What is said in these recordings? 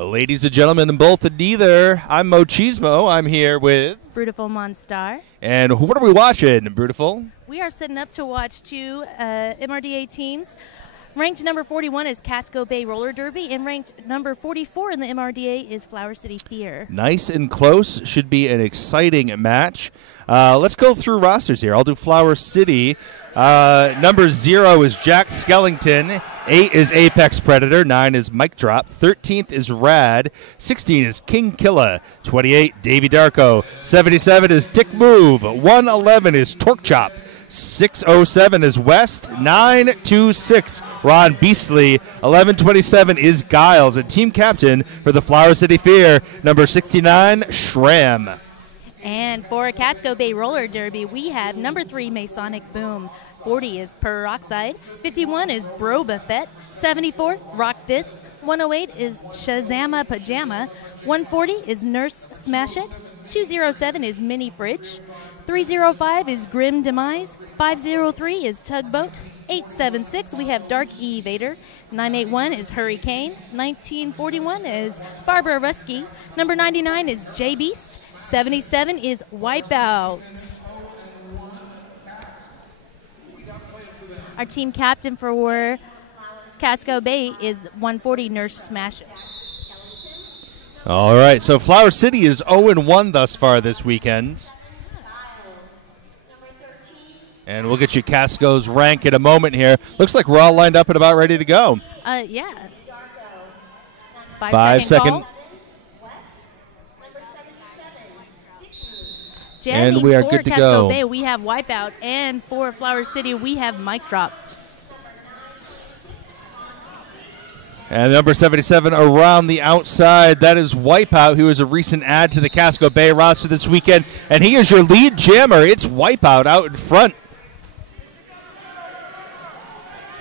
Ladies and gentlemen, both and neither. I'm Mochismo. I'm here with Brutiful Monstar. And what are we watching, Brutiful? We are setting up to watch two MRDA teams. Ranked number 41 is Casco Bay Roller Derby, and ranked number 44 in the MRDA is Flower City Fear. Nice and close. Should be an exciting match. Let's go through rosters here. I'll do Flower City. Number 0 is Jack Skellington. 8 is Apex Predator. 9 is Mike Drop. 13th is Rad. 16 is King Killa. 28, Davey Darko. 77 is Dick Move. 111 is Torque Chop. 607 is West. 926 Ron Beastly. 1127 is Giles. And team captain for the Flower City Fear, number 69, Shram. And for Casco Bay Roller Derby, we have number 3, Masonic Boom. 40 is Peroxide. 51 is Bro Buffet. 74, Rock This. 108 is Shazama Pajama. 140 is Nurse Smash It. 207 is Mini Fridge. 305 is Grim Demise. 503 is Tugboat. 876 we have Dark Evader. 981 is Hurricane. 1941 is Barbara Rusky. Number 99 is J Beast. 77 is Wipeout. Our team captain for Casco Bay is 140 Nurse Smash It. All right, so Flower City is 0-1 thus far this weekend. And we'll get you Casco's rank in a moment here. Looks like we're all lined up and about ready to go. Yeah. 5-second. And we are good to go. Bay, we have Wipeout, and for Flower City, we have Mic Drop. And number 77 around the outside, that is Wipeout, who is a recent add to the Casco Bay roster this weekend. And he is your lead jammer. It's Wipeout out in front.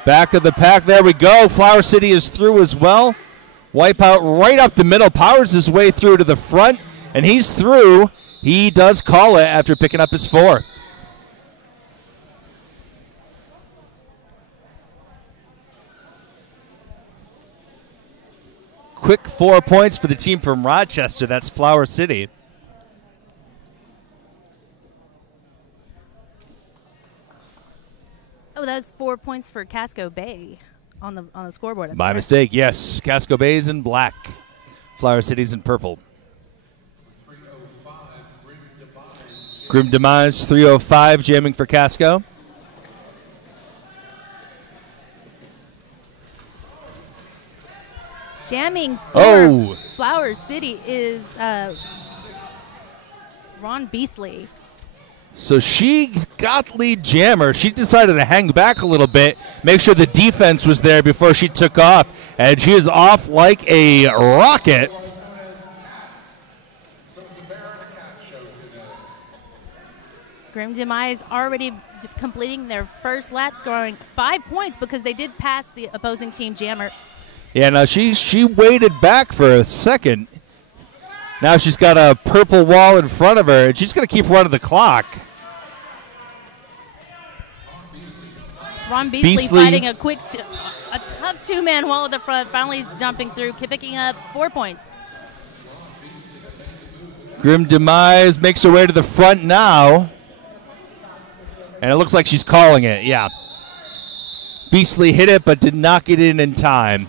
Back of the pack, there we go. Flower City is through as well. Wipeout right up the middle, powers his way through to the front, and he's through. He does call it after picking up his 4. Quick 4 points for the team from Rochester. That's Flower City. Oh, that was 4 points for Casco Bay on the scoreboard. My mistake, yes. Casco Bay's in black. Flower City's in purple. Grim Demise, 305, jamming for Casco. Jamming for Flower City is Ron Beastly. So she got lead jammer. She decided to hang back a little bit, make sure the defense was there before she took off. And she is off like a rocket. Grim Demise already completing their first lap, scoring 5 points because they did pass the opposing team jammer. Yeah, now she waited back for a second. Now she's got a purple wall in front of her, and she's going to keep running the clock. Ron Beastly fighting a tough two-man wall at the front, finally jumping through, picking up 4 points. Grim Demise makes her way to the front now. And it looks like she's calling it, yeah. Beastly hit it, but did not get in time.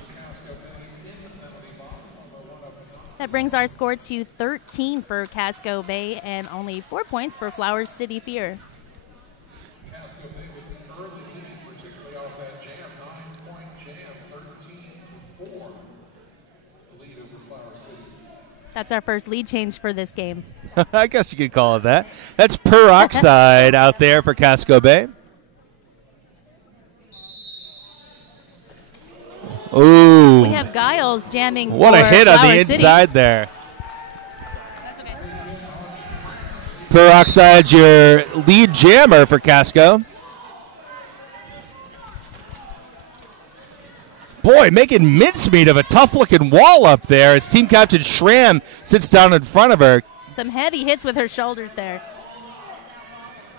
That brings our score to 13 for Casco Bay and only 4 points for Flower City Fear. Casco Bay with an early lead, particularly off that jam, 9-point jam, 13-4. The lead over Flower City. That's our first lead change for this game. I guess you could call it that. That's Peroxide out there for Casco Bay. Ooh. We have Giles jamming. What a hit Flower on the City. inside there. That's okay. Peroxide's your lead jammer for Casco. Boy, making mincemeat of a tough-looking wall up there as team captain Shram sits down in front of her. Some heavy hits with her shoulders there.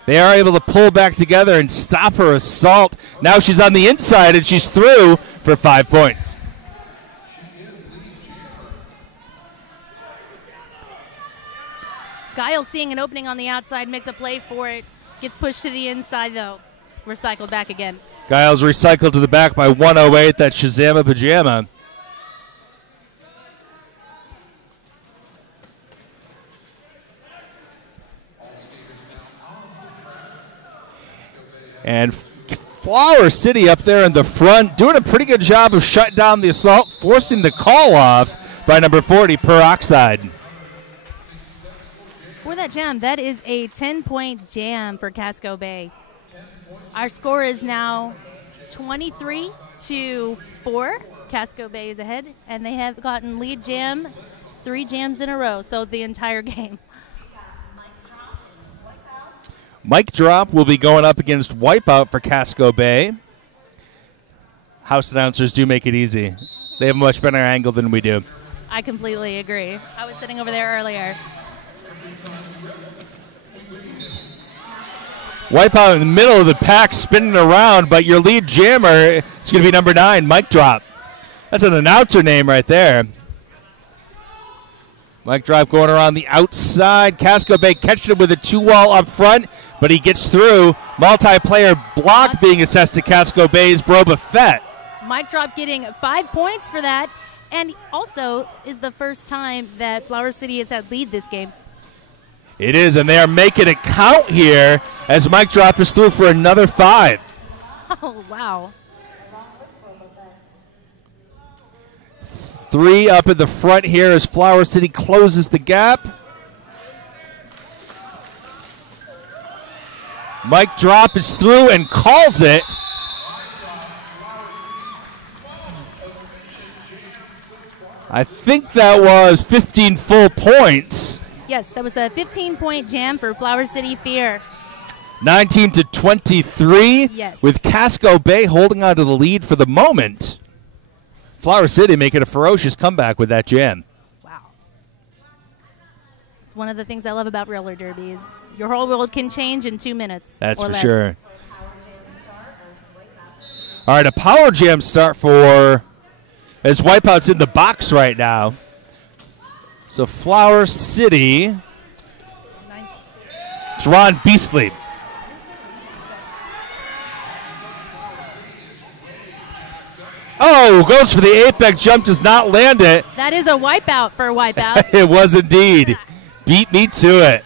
They are able to pull back together and stop her assault. Now she's on the inside, and she's through for 5 points. Giles seeing an opening on the outside, makes a play for it. Gets pushed to the inside, though. Recycled back again. Giles recycled to the back by 108. That Shazama Pajama. And Flower City up there in the front doing a pretty good job of shutting down the assault, forcing the call off by number 40, Peroxide. For that jam, that is a 10-point jam for Casco Bay. Our score is now 23-4. Casco Bay is ahead, and they have gotten lead jam 3 jams in a row, so the entire game. Mic drop will be going up against Wipeout for Casco Bay. House announcers do make it easy. They have a much better angle than we do. I completely agree. I was sitting over there earlier. Wipeout in the middle of the pack spinning around, but your lead jammer is going to be number 9, Mic drop. That's an announcer name right there. Mic drop going around the outside. Casco Bay catching him with a 2-wall up front, but he gets through. Multiplayer block being assessed to Casco Bay's Broba Fett. Mic drop getting 5 points for that, and also is the first time that Flower City has had lead this game. It is, and they are making it count here as Mic drop is through for another 5. Oh, wow. 3 up at the front here as Flower City closes the gap. Mic drop is through and calls it. I think that was 15 full points. Yes, that was a 15-point jam for Flower City Fear. 19-23. Yes. With Casco Bay holding on to the lead for the moment. Flower City making a ferocious comeback with that jam. Wow. It's one of the things I love about roller derbies. Your whole world can change in 2 minutes. That's or for less. sure. All right, a power jam start for as Wipeout's in the box right now. So Flower City. It's Ron Beasley. Oh, goes for the apex jump, does not land it. That is a wipeout for Wipeout. It was indeed. Beat me to it.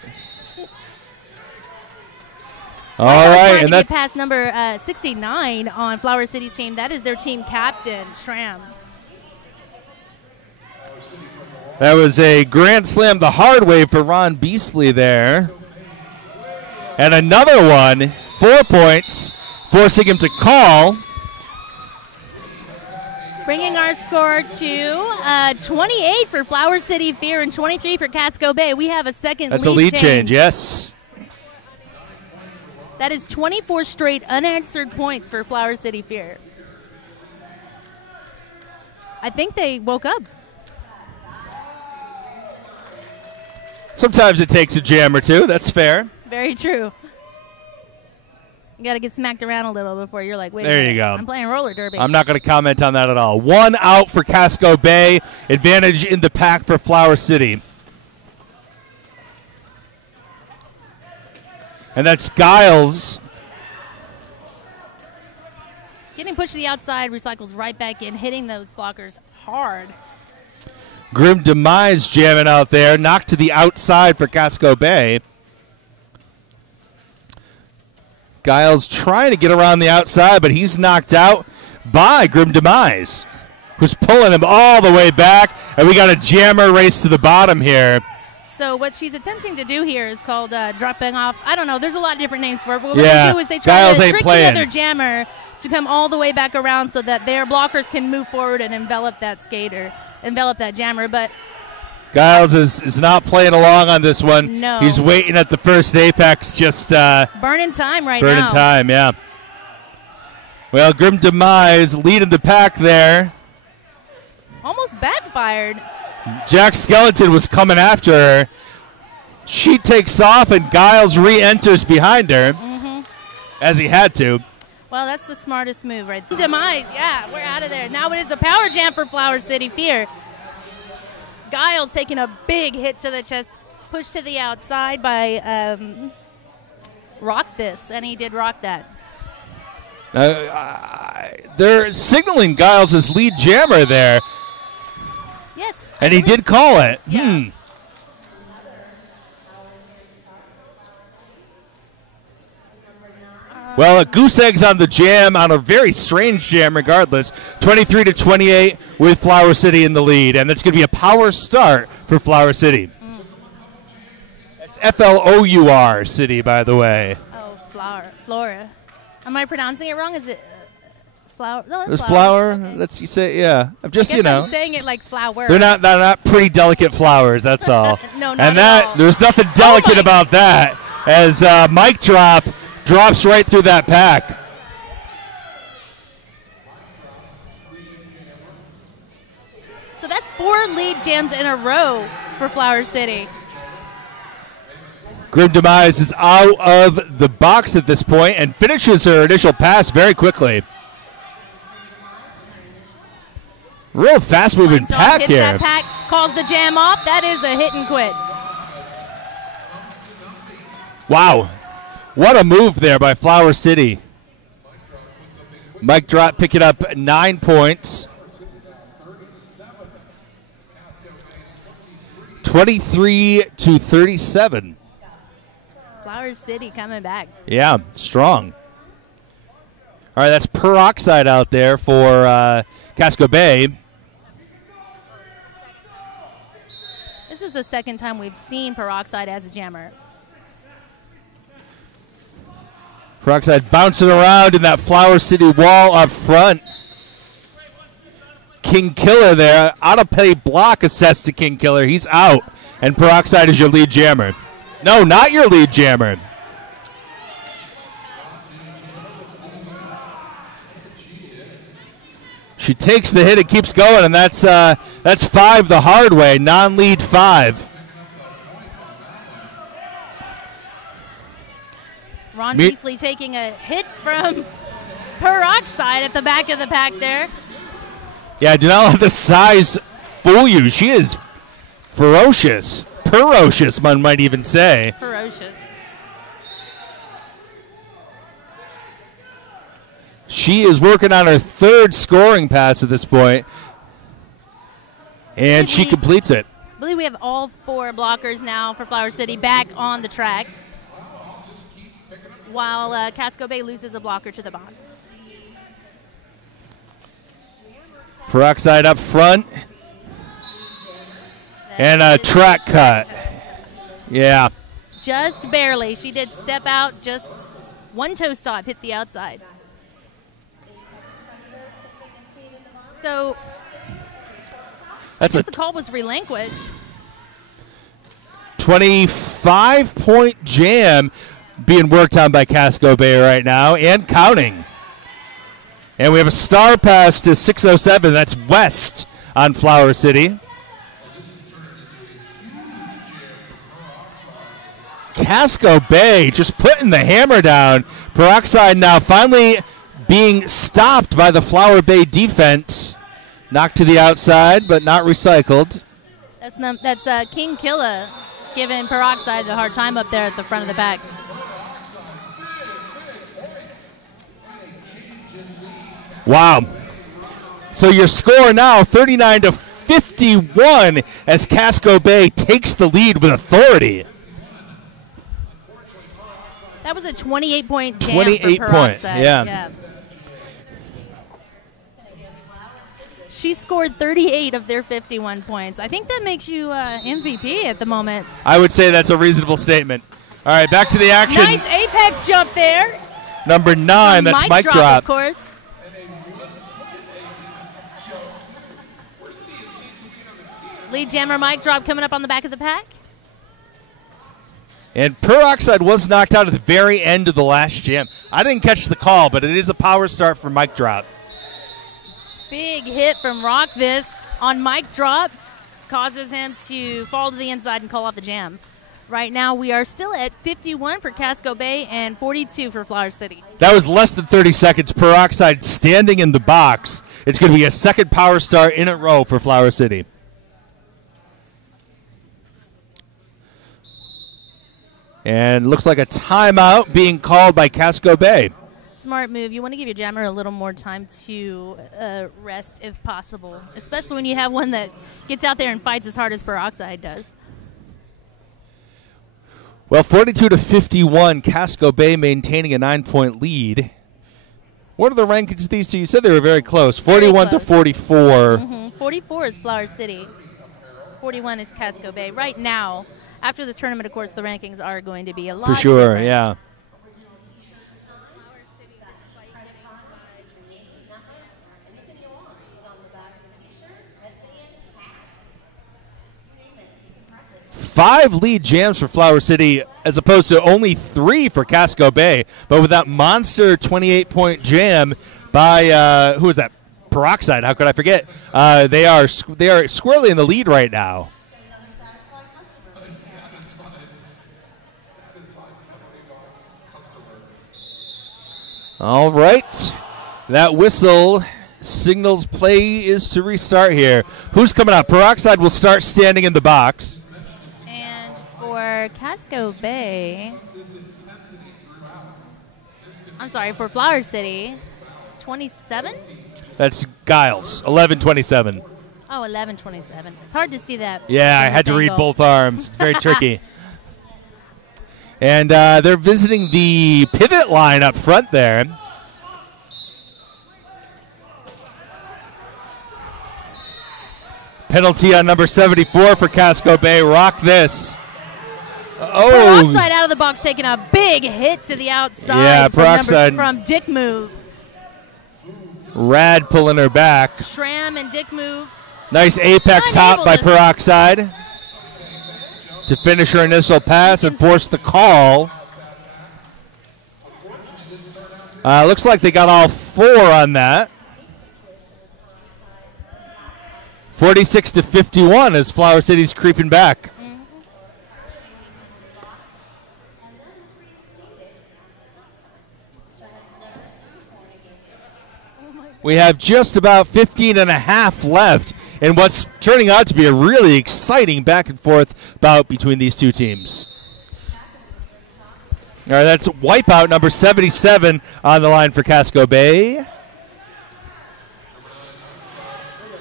All right, trying and to that's get past number 69 on Flower City's team. That is their team captain, Schramm. that was a grand slam the hard way for Ron Beasley there. And another one, 4 points, forcing him to call. Bringing our score to 28 for Flower City Fear and 23 for Casco Bay. We have a second That's a lead change, yes. That is 24 straight unanswered points for Flower City Fear. I think they woke up. Sometimes it takes a jam or two. That's fair. Very true. You got to get smacked around a little before you're like, wait a There minute, you go. I'm playing roller derby. I'm not going to comment on that at all. 1 out for Casco Bay. Advantage in the pack for Flower City. And that's Giles. Getting pushed to the outside, recycles right back in, hitting those blockers hard. Grim Demise jamming out there. Knocked to the outside for Casco Bay. Giles trying to get around the outside, but he's knocked out by Grim Demise, who's pulling him all the way back. And we got a jammer race to the bottom here. So what she's attempting to do here is called dropping off. I don't know. There's a lot of different names for it. But what Yeah, they do is they try Giles to ain't trick playing. the other jammer to come all the way back around so that their blockers can move forward and envelop that skater, envelop that jammer. But Giles is not playing along on this one. No. He's waiting at the first apex, just burning time right now. burning time, yeah. Well, Grim Demise leading the pack there. Almost backfired. Jack Skeleton was coming after her. She takes off, and Giles re-enters behind her, as he had to. Well, that's the smartest move right there. Demise, yeah, we're out of there. Now it is a power jam for Flower City Fear. Giles taking a big hit to the chest. pushed to the outside by Rock This, and he did rock that. They're signaling Giles as lead jammer there. Yes. And he did call it. Yeah. Well, a goose egg's on the jam, on a very strange jam regardless. 23-28 with Flower City in the lead. And that's going to be a power start for Flower City. That's Flour City, by the way. Oh, Flora. Am I pronouncing it wrong? Is it flower? No, it's There's flour. Okay. That's you say, yeah. I'm just, I guess I'm saying it like flower. They're not pretty delicate flowers, that's all. No, not and at all. There's nothing delicate about that, as Mic Drop drops right through that pack. So that's 4 lead jams in a row for Flower City. Grim Demise is out of the box at this point and finishes her initial pass very quickly. Real fast-moving pack hits here. That pack, calls the jam off. That is a hit and quit. Wow. What a move there by Flower City. Mic Drop picking up 9 points. 23-37. Flower City coming back. Yeah, strong. All right, that's Peroxide out there for Casco Bay. This is the second time we've seen Peroxide as a jammer. Peroxide bouncing around in that Flower City wall up front. King Killer there. Auto-pay block assessed to King Killer. He's out. And Peroxide is your lead jammer. No, not your lead jammer. She takes the hit. It keeps going, and that's 5 the hard way. Non-lead 5. Ron Beasley taking a hit from Peroxide at the back of the pack there. Yeah, do not let the size fool you. She is ferocious. Ferocious, one might even say. Ferocious. She is working on her 3rd scoring pass at this point, and she completes it. I believe we have all 4 blockers now for Flower City back on the track, while Casco Bay loses a blocker to the box. Peroxide up front. And a track cut. Yeah. Just barely. She did step out, just one toe stop hit the outside. So the call was relinquished. 25-point jam being worked on by Casco Bay right now and counting. And we have a star pass to 607. That's West on Flower City. Casco Bay just putting the hammer down. Peroxide now finally being stopped by the Flower Bay defense. Knocked to the outside, but not recycled. That's King Killa giving Peroxide a hard time up there at the front of the pack. Wow. So your score now 39-51 as Casco Bay takes the lead with authority. That was a 28-point jam 28 for Peroxide. point, yeah. She scored 38 of their 51 points. I think that makes you MVP at the moment. I would say that's a reasonable statement. All right, back to the action. Nice apex jump there. Number 9, that's Mic Drop. Of course. Lead jammer Mic Drop coming up on the back of the pack. And Peroxide was knocked out at the very end of the last jam. I didn't catch the call, but it is a power start for Mic Drop. Big hit from Rock This on Mic Drop. Causes him to fall to the inside and call off the jam. Right now we are still at 51 for Casco Bay and 42 for Flower City. That was less than 30 seconds. Peroxide standing in the box. It's going to be a second power start in a row for Flower City. And looks like a timeout being called by Casco Bay. Smart move. You want to give your jammer a little more time to rest if possible, especially when you have one that gets out there and fights as hard as Peroxide does. Well, 42-51, Casco Bay maintaining a 9-point lead. What are the rankings of these two? You said they were very close. 41-44. 44 is Flower City. 41 is Casco Bay. Right now, after the tournament, of course, the rankings are going to be a lot For sure, different. yeah. Five lead jams for Flower City as opposed to only 3 for Casco Bay. But with that monster 28-point jam by, who is that? Peroxide. How could I forget? They are squarely in the lead right now. All right. That whistle signals play is to restart here. Who's coming out? Peroxide will start standing in the box. For Casco Bay, I'm sorry, for Flower City, 27? That's Giles, 11-27. Oh, 11-27. It's hard to see that. Yeah, I had to read both arms. It's very tricky. And they're visiting the pivot line up front there. Penalty on number 74 for Casco Bay. Rock this. Oh, Peroxide out of the box, taking a big hit to the outside. Yeah, Peroxide from Dick Move. Rad pulling her back. Shram and Dick Move. Nice apex hop by Peroxide to finish her initial pass and force the call. Looks like they got all 4 on that. 46-51 as Flower City's creeping back. We have just about 15 and a half left in what's turning out to be a really exciting back and forth bout between these two teams. All right, that's wipeout number 77 on the line for Casco Bay.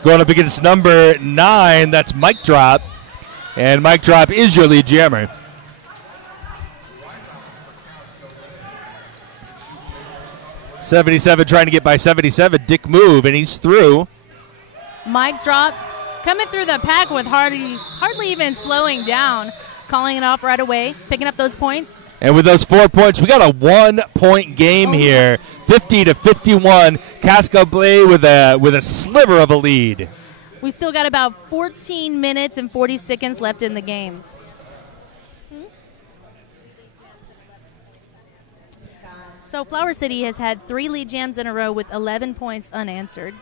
Going up against number 9, that's Mic Drop. And Mic Drop is your lead jammer. .77 trying to get by 77. Dick Move, and he's through. Mic Drop coming through the pack with hardly even slowing down. Calling it off right away, picking up those points. And with those 4 points, we got a 1-point game here. 50-51. Casco Bay with a sliver of a lead. We still got about 14 minutes and 40 seconds left in the game. So Flower City has had 3 lead jams in a row with 11 points unanswered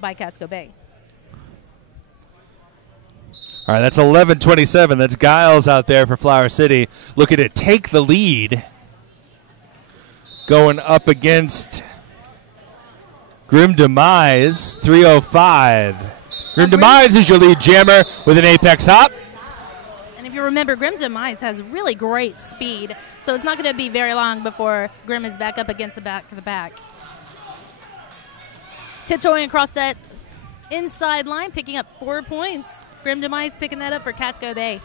by Casco Bay. All right, that's 11-27. That's Giles out there for Flower City looking to take the lead. Going up against Grim Demise, 3:05. Grim Demise is your lead jammer with an apex hop. And if you remember, Grim Demise has really great speed, so it's not going to be very long before Grim is back up against the back of the back. Tiptoeing across that inside line, picking up 4 points. Grim Demise picking that up for Casco Bay.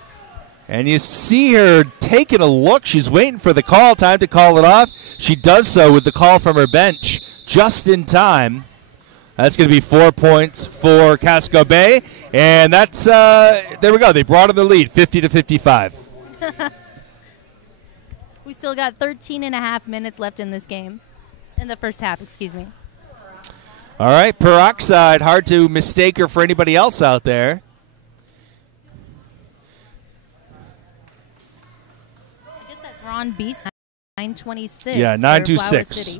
And you see her taking a look. She's waiting for the call. Time to call it off. She does so with the call from her bench just in time. That's going to be 4 points for Casco Bay. And that's, there we go. They brought in the lead, 50-55. We still got 13 and a half minutes left in this game. In the first half, excuse me. All right, Peroxide. Hard to mistake her for anybody else out there. I guess that's Ron Beast, 926. Yeah, 926.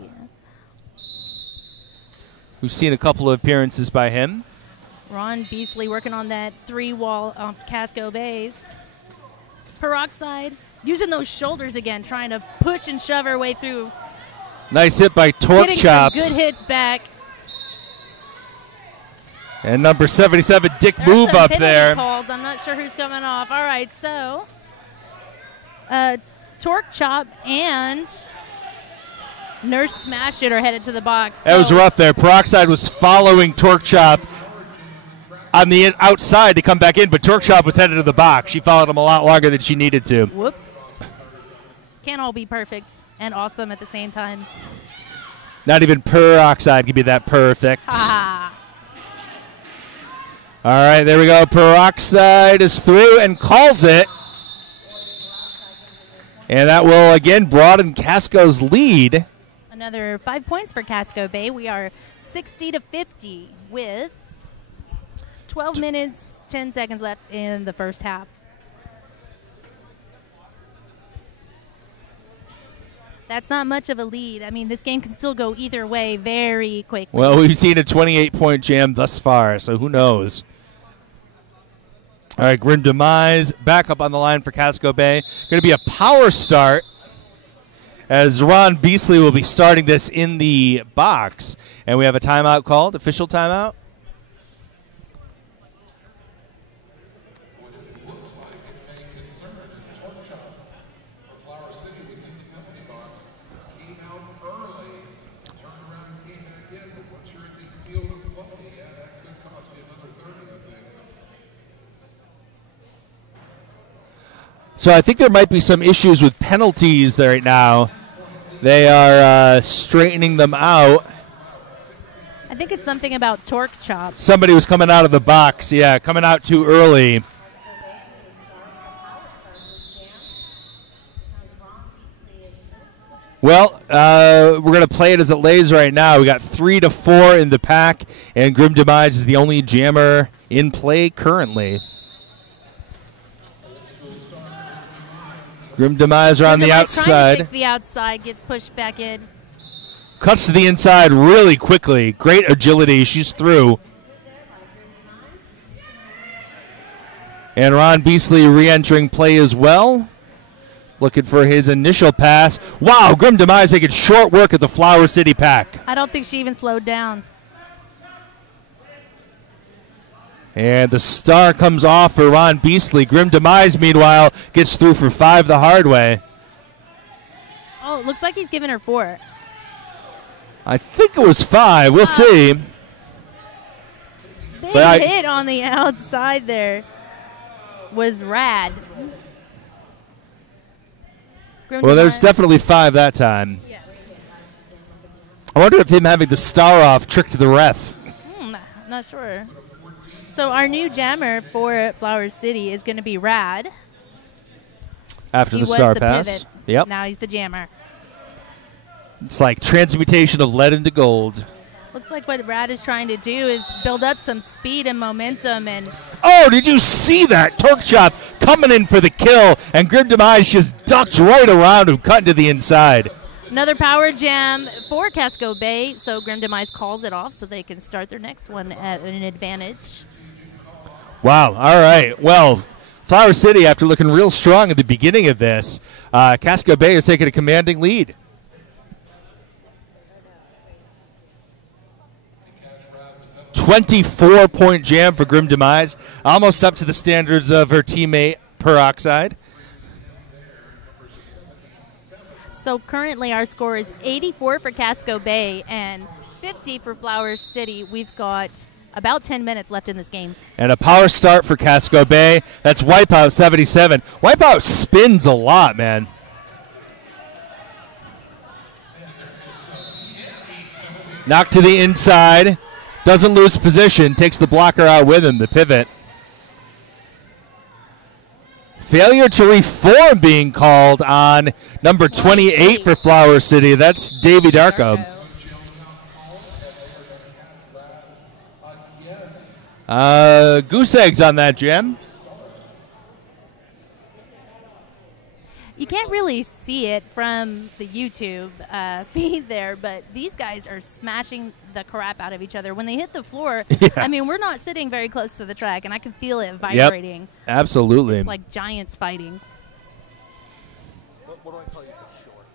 We've seen a couple of appearances by him. Ron Beasley working on that 3-wall Casco Bays. Peroxide using those shoulders again, trying to push and shove her way through. Nice hit by Torque Getting Chop. some good hits back. And number 77, Dick There's Move some up penalty there. calls. I'm not sure who's coming off. All right, so Torque Chop and Nurse Smash It are headed to the box. That was rough there. Peroxide was following Torque Chop on the outside to come back in, but Torque Chop was headed to the box. She followed him a lot longer than she needed to. Whoops. Can't all be perfect and awesome at the same time. Not even Peroxide can be that perfect. Ha. All right, there we go. Peroxide is through and calls it. And that will, again, broaden Casco's lead. Another 5 points for Casco Bay. We are 60-50 with 12 minutes, 10 seconds left in the first half. That's not much of a lead. I mean, this game can still go either way very quickly. Well, we've seen a 28-point jam thus far, so who knows? All right, Grim Demise back up on the line for Casco Bay. Going to be a power start as Ron Beasley will be starting this in the box. And we have a timeout called, official timeout. What it looks like it may concern is Torque Chop for Flower City was in the penalty box, came out early, turned around and came back in, but once you're in the field of play, yeah, that could cost me another 30, I think. So I think there might be some issues with penalties there right now. They are straightening them out. I think it's something about Torque Chop. Somebody was coming out of the box, yeah, coming out too early. Well, we're going to play it as it lays right now. We got 3-4 in the pack, and Grim Demise is the only jammer in play currently. Grim Demise are on the outside. Trying to pick the outside, gets pushed back in. Cuts to the inside really quickly. Great agility. She's through. And Ron Beasley re-entering play as well. Looking for his initial pass. Wow, Grim Demise making short work at the Flower City pack. I don't think she even slowed down. And the star comes off for Ron Beasley. Grim Demise, meanwhile, gets through for 5 the hard way. Oh, it looks like he's giving her 4. I think it was 5. We'll see. Big hit on the outside there was rad. Well, there's definitely 5 that time. Yes. I wonder if him having the star off tricked the ref. Not sure. So our new jammer for Flower City is going to be Rad. After the star pass. Pivot. Yep. Now he's the jammer. It's like transmutation of lead into gold. Looks like what Rad is trying to do is build up some speed and momentum. And oh, did you see that? Torque Chop coming in for the kill, and Grim Demise just ducked right around him, cutting to the inside. Another power jam for Casco Bay, so Grim Demise calls it off so they can start their next one at an advantage. Wow, all right. Well, Flower City, after looking real strong at the beginning of this, Casco Bay is taking a commanding lead. .24 jam for Grim Demise, almost up to the standards of her teammate Peroxide. So currently our score is 84 for Casco Bay and 50 for Flower City. We've got about 10 minutes left in this game. And a power start for Casco Bay. That's Wipeout 77. Wipeout spins a lot, man. Knocked to the inside. Doesn't lose position. Takes the blocker out with him, the pivot. Failure to reform being called on number 28 for Flower City. That's Davey Darko. Goose eggs on that, Jim. You can't really see it from the YouTube feed there, but these guys are smashing the crap out of each other. When they hit the floor, Yeah. I mean, we're not sitting very close to the track, and I can feel it vibrating. Yep, absolutely. It's like giants fighting. What do I call you for short?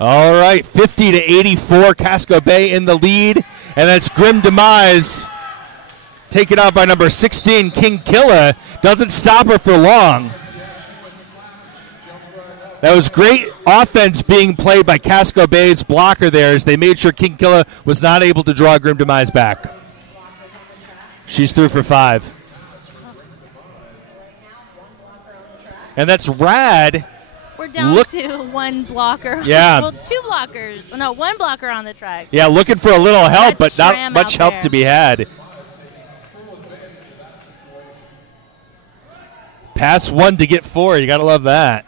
All right, 50-84, Casco Bay in the lead, and that's Grim Demise taken out by number 16, King Killa. Doesn't stop her for long. That was great offense being played by Casco Bay's blocker there as they made sure King Killa was not able to draw Grim Demise back. She's through for 5. And that's rad. We're down to one blocker. Yeah. Well, 2 blockers. No, 1 blocker on the track. Yeah, looking for a little help, That's but not Shram much out help there. to be had. Pass 1 to get 4. You got to love that.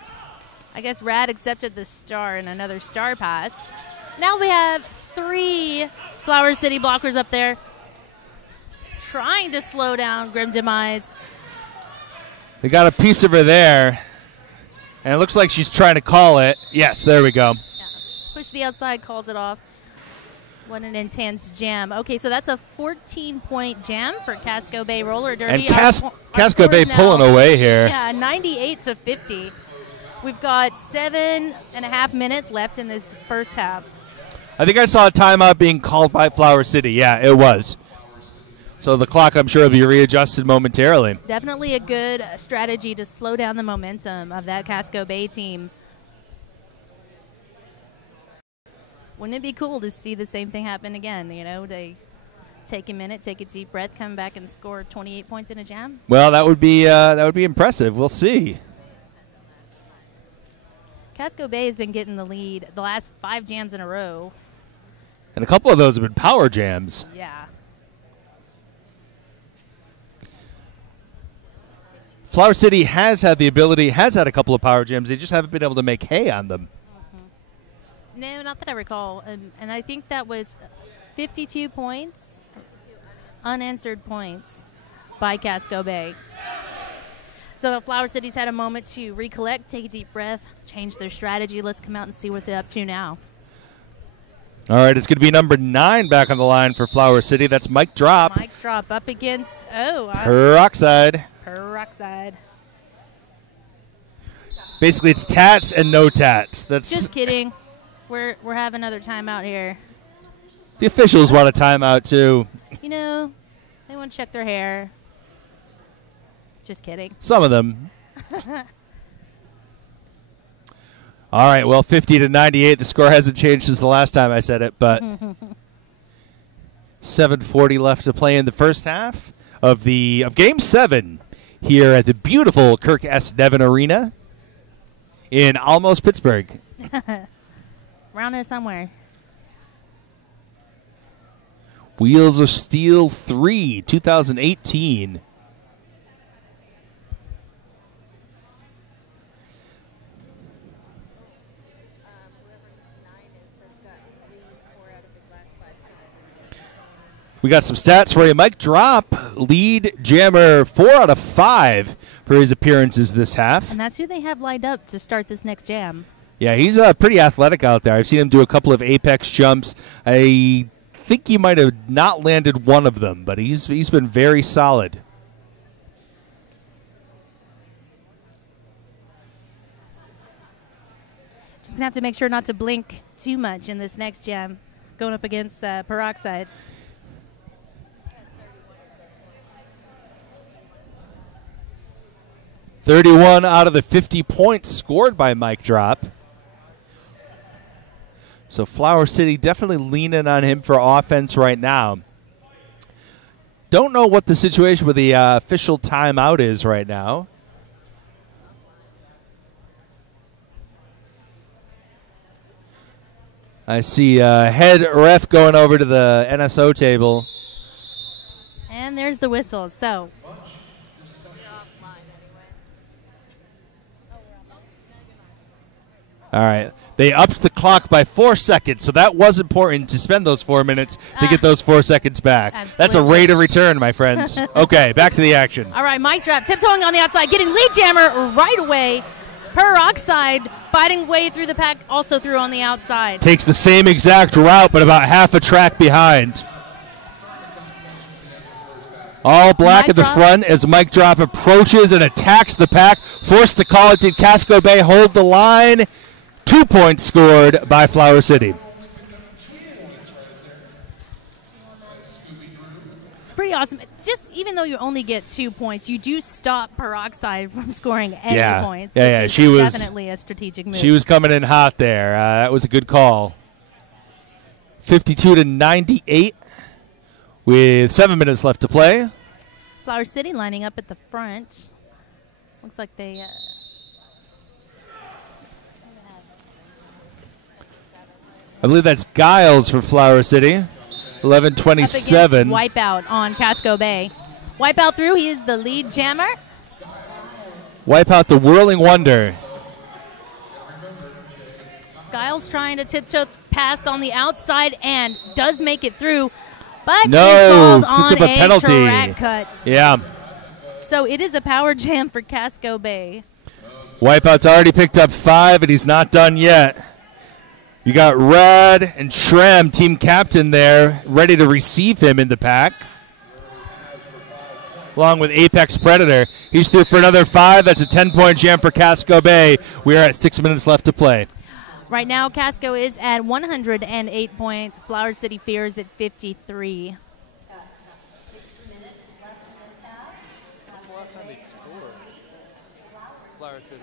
I guess Rad accepted the star and another star pass. Now we have 3 Flower City blockers up there trying to slow down Grim Demise. They got a piece of her there. And it looks like she's trying to call it. Yes, there we go. Yeah. Push the outside, calls it off. What an intense jam. Okay, so that's a 14-point jam for Casco Bay Roller Derby. And Casco Our Bay score's pulling now, away here. Yeah, 98-50. We've got 7.5 minutes left in this first half. I think I saw a timeout being called by Flower City. Yeah, it was. So the clock, I'm sure, will be readjusted momentarily. Definitely a good strategy to slow down the momentum of that Casco Bay team. Wouldn't it be cool to see the same thing happen again? You know, they take a minute, take a deep breath, come back and score 28 points in a jam. Well, that would be impressive. We'll see. Casco Bay has been getting the lead the last 5 jams in a row. And a couple of those have been power jams. Yeah. Flower City has had a couple of power jams. They just haven't been able to make hay on them. No, not that I recall. And I think that was 52 points, unanswered points by Casco Bay. So the Flower City's had a moment to recollect, take a deep breath, change their strategy. Let's come out and see what they're up to now. All right, it's going to be number 9 back on the line for Flower City. That's Mike Drop. Mike Drop up against, Peroxide. Peroxide. Basically, it's tats and no tats. That's Just kidding. We're having another timeout here. the officials want a timeout too. You know, they want to check their hair. Just kidding. Some of them. All right, well, 50-98. The score hasn't changed since the last time I said it, but 7:40 left to play in the first half of Game 7 here at the beautiful Kirk S. Nevin Arena in almost Pittsburgh. Around there somewhere. Wheels of Steel 3, 2018. We got some stats for you. Mike Drop, lead jammer, 4 out of 5 for his appearances this half. And that's who they have lined up to start this next jam. Yeah, he's pretty athletic out there. I've seen him do a couple of apex jumps. I think he might have not landed one of them, but he's been very solid. Just going to have to make sure not to blink too much in this next jam going up against Peroxide. .31 out of the 50 points scored by Mike Drop. So Flower City definitely leaning on him for offense right now. Don't know what the situation with the official timeout is right now. I see head ref going over to the NSO table. And there's the whistle. So all right. They upped the clock by 4 seconds, so that was important to spend those 4 minutes to get those 4 seconds back. Absolutely. That's a rate of return, my friends. Okay, back to the action. all right, Mike Drop tiptoeing on the outside, getting lead jammer right away. Peroxide fighting way through the pack, also through on the outside. Takes the same exact route, but about half a track behind. All black Mike at the Drop. front as Mike Drop approaches and attacks the pack. Forced to call it. Did Casco Bay hold the line? 2 points scored by Flower City. It's pretty awesome. Just even though you only get 2 points, you do stop Peroxide from scoring any points. Yeah, which she is was definitely a strategic move. She was coming in hot there. That was a good call. 52-98 with 7 minutes left to play. Flower City lining up at the front. Looks like they. I believe that's Giles for Flower City. 11-27. Wipeout on Casco Bay. Wipeout through. He is the lead jammer. Wipeout the Whirling Wonder. Giles trying to tiptoe past on the outside and does make it through, but no, is called picks on up a penalty. track cut. Yeah. So it is a power jam for Casco Bay. Wipeout's already picked up 5, and he's not done yet. You got Red and Shrem, team captain there, ready to receive him in the pack. Along with Apex Predator. He's through for another 5. That's a 10-point jam for Casco Bay. We are at 6 minutes left to play. Right now, Casco is at 108 points. Flower City Fears at 53. When's the last time they scored? Flower City.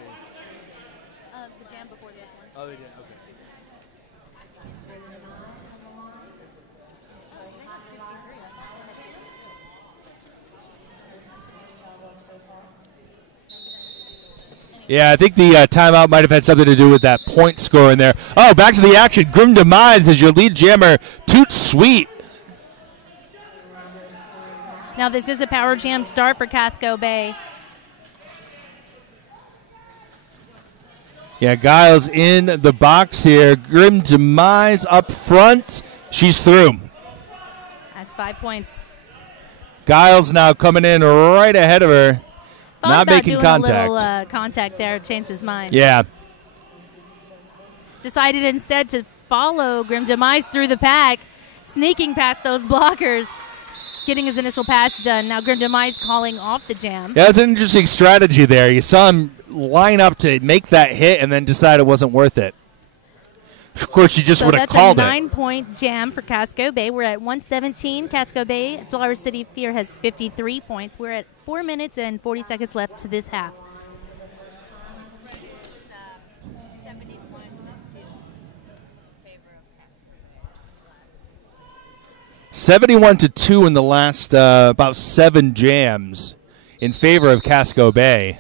The jam before this one. Oh, they did. Okay. Yeah, I think the timeout might have had something to do with that point score in there. Oh, back to the action. Grim Demise as your lead jammer. Toot Sweet. Now this is a power jam start for Casco Bay. Yeah, Giles in the box here. Grim Demise up front. She's through. That's 5 points. Giles now coming in right ahead of her. Thought Not about making doing contact. A little contact there, changed his mind. Yeah. Decided instead to follow Grim Demise through the pack, sneaking past those blockers, getting his initial pass done. Now Grim Demise calling off the jam. Yeah, that's an interesting strategy there. You saw him line up to make that hit and then decide it wasn't worth it. Of course, she just would have called it. That's a 9-point jam for Casco Bay. We're at 117. Casco Bay, Flower City Fear has 53 points. We're at 4 minutes and 40 seconds left to this half. 71-2 in the last about 7 jams in favor of Casco Bay.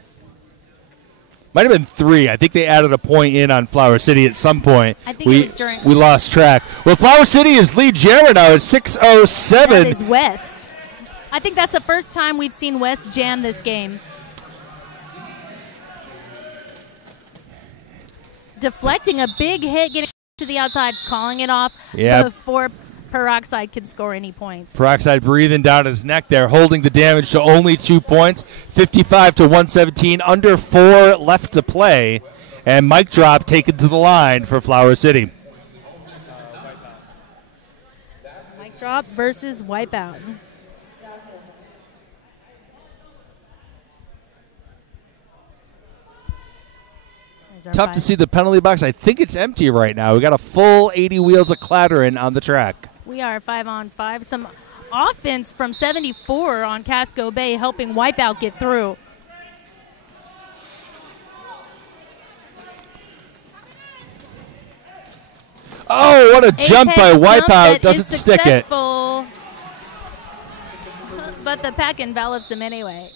Might have been 3. I think they added a point in on Flower City at some point. I think it was during. We lost track. Well, Flower City is lead jammer now at 6:07. That is West. I think that's the first time we've seen West jam this game. Deflecting a big hit, getting to the outside, calling it off before Peroxide can score any points. Peroxide breathing down his neck there, holding the damage to only 2 points. 55-117, under 4 left to play. And mic drop taken to the line for Flower City. Mic drop versus Wipeout. Tough to see the penalty box. I think it's empty right now. We got a full 80 wheels of clattering on the track. We are 5-on-5. Some offense from 74 on Casco Bay helping Wipeout get through. Oh, what a jump by Wipeout. Doesn't stick it. But the pack envelops him anyway.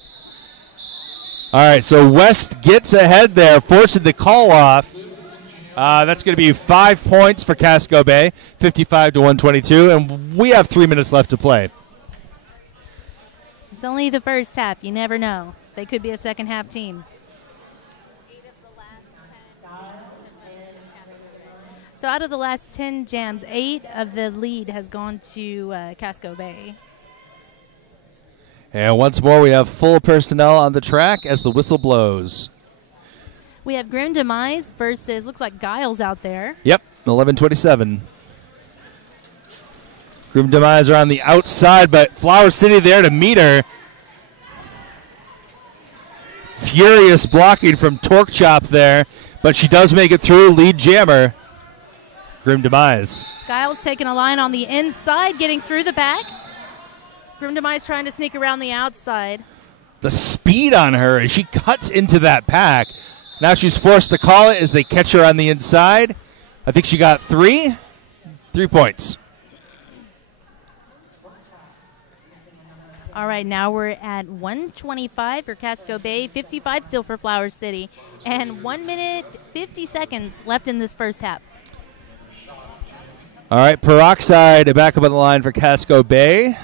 All right, so West gets ahead there, forcing the call off. That's going to be 5 points for Casco Bay, 55-122, and we have 3 minutes left to play. It's only the first half. You never know. They could be a second half team. So out of the last 10 jams, 8 of the lead has gone to Casco Bay. And once more, we have full personnel on the track as the whistle blows. We have Grim Demise versus, looks like Giles out there. Yep, 11:27. Grim Demise are on the outside, but Flower City there to meet her. Furious blocking from Torque Chop there, but she does make it through. Lead jammer, Grim Demise. Giles taking a line on the inside, getting through the pack. Grim Demise trying to sneak around the outside. The speed on her as she cuts into that pack. Now she's forced to call it as they catch her on the inside. I think she got 3 points. All right, now we're at 125 for Casco Bay, 55 still for Flower City, and 1 minute 50 seconds left in this first half. All right, Peroxide back up on the line for Casco Bay.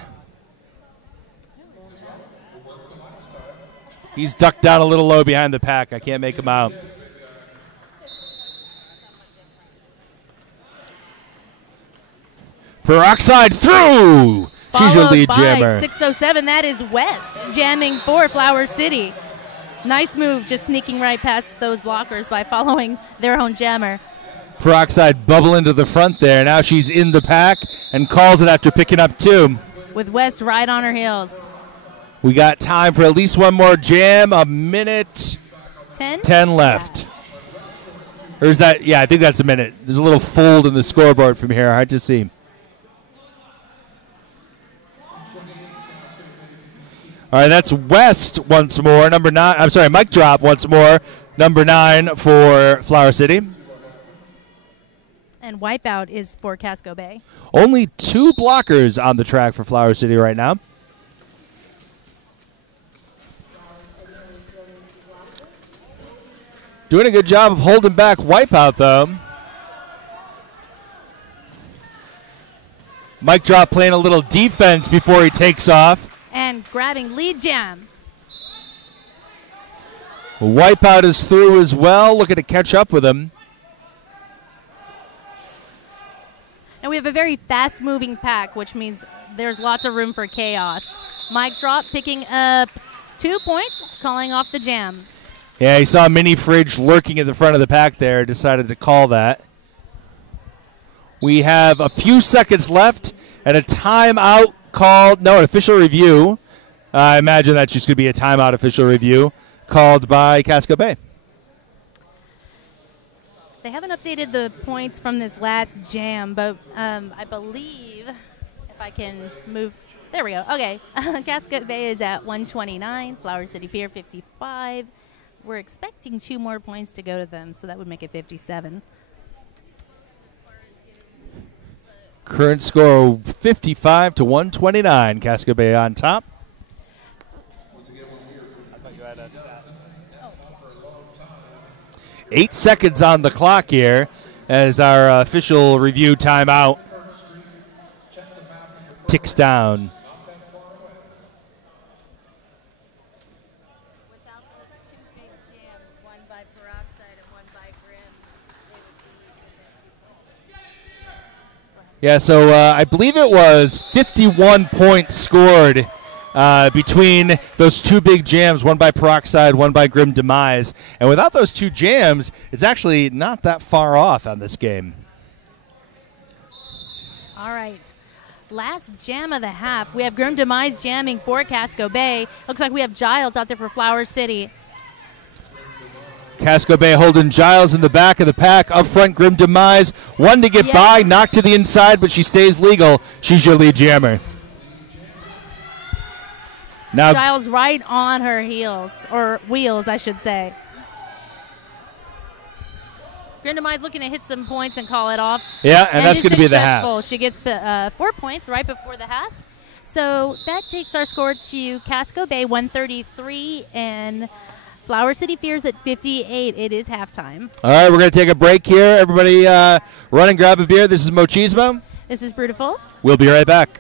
He's ducked down a little low behind the pack. I can't make him out. Peroxide through. She's your lead jammer. 607, that is West jamming for Flower City. Nice move, just sneaking right past those blockers by following their own jammer. Peroxide bubbling to the front there. Now she's in the pack and calls it after picking up 2. With West right on her heels. We got time for at least one more jam. A minute 10 left. Or is that? Yeah, I think that's a minute. There's a little fold in the scoreboard from here. Hard to see. All right, that's West once more. Number 9. I'm sorry, mic drop once more. Number 9 for Flower City. And Wipeout is for Casco Bay. Only 2 blockers on the track for Flower City right now. Doing a good job of holding back Wipeout, though. Mic drop playing a little defense before he takes off. And grabbing lead jam. Wipeout is through as well, looking to catch up with him. And we have a very fast-moving pack, which means there's lots of room for chaos. Mic drop picking up 2 points, calling off the jam. Yeah, he saw Mini Fridge lurking in the front of the pack there, decided to call that. We have a few seconds left and a timeout called, no, an official review. I imagine that's just going to be a timeout official review called by Casco Bay. They haven't updated the points from this last jam, but I believe if I can move, there we go. Okay, Casco Bay is at 129, Flower City Pier 55. We're expecting 2 more points to go to them, so that would make it 57. Current score 55 to 129. Casco Bay on top. 8 seconds on the clock here as our official review timeout ticks down. Without those 2 big jams, one by Peroxide and one by Grim, Yeah, so I believe it was 51 points scored between those 2 big jams, one by Peroxide, one by Grim Demise. And without those 2 jams, it's actually not that far off on this game. All right. Last jam of the half. We have Grim Demise jamming for Casco Bay. Looks like we have Giles out there for Flower City. Casco Bay holding Giles in the back of the pack. Up front, Grim Demise. One to get by, knocked to the inside, but she stays legal. She's your lead jammer. Now Giles right on her heels, or wheels, I should say. Grim Demise looking to hit some points and call it off. Yeah, and that's going to be the half. She gets 4 points right before the half. So that takes our score to Casco Bay 133 and Flower City Fears at 58. It is halftime. All right, we're going to take a break here. Everybody run and grab a beer. This is Mochismo. This is Brutiful. We'll be right back.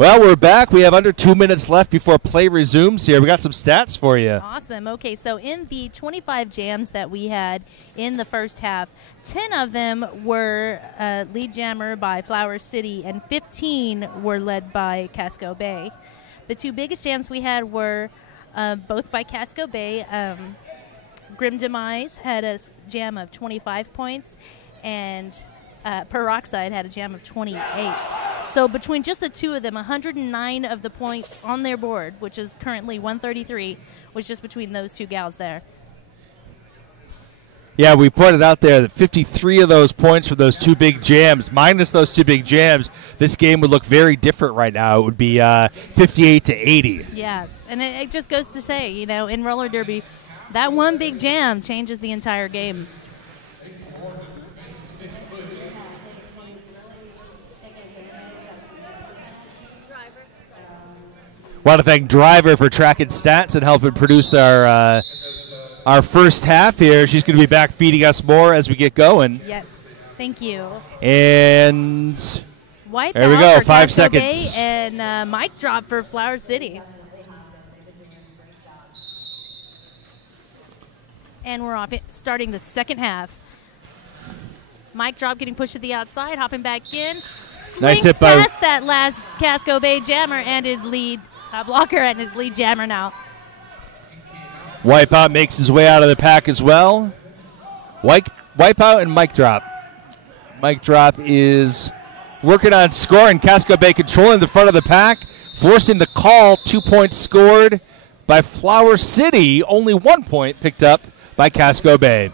Well, we're back. We have under 2 minutes left before play resumes here. We got some stats for you. Awesome. Okay, so in the 25 jams that we had in the first half, 10 of them were lead jammer by Flower City, and 15 were led by Casco Bay. The two biggest jams we had were both by Casco Bay. Grim Demise had a jam of 25 points, and Peroxide had a jam of 28. So between just the two of them, 109 of the points on their board, which is currently 133, was just between those two gals there. Yeah, we pointed out there that 53 of those points for those two big jams. Minus those two big jams, this game would look very different right now. It would be 58 to 80. Yes, and it just goes to say, you know, in roller derby, that one big jam changes the entire game. Want to thank Driver for tracking stats and helping produce our first half here. She's going to be back feeding us more as we get going. Yes, thank you. And Wipe there we out go, for 5 Casco seconds. Bay and mic drop for Flower City. And we're off, starting the second half. Mic drop getting pushed to the outside, hopping back in. Nice Swings hit by past that last Casco Bay jammer and his lead blocker and his lead jammer now. Wipeout makes his way out of the pack as well. Wipeout and mic drop. Mic drop is working on scoring. Casco Bay controlling the front of the pack, forcing the call. 2 points scored by Flower City. Only 1 point picked up by Casco Bay. It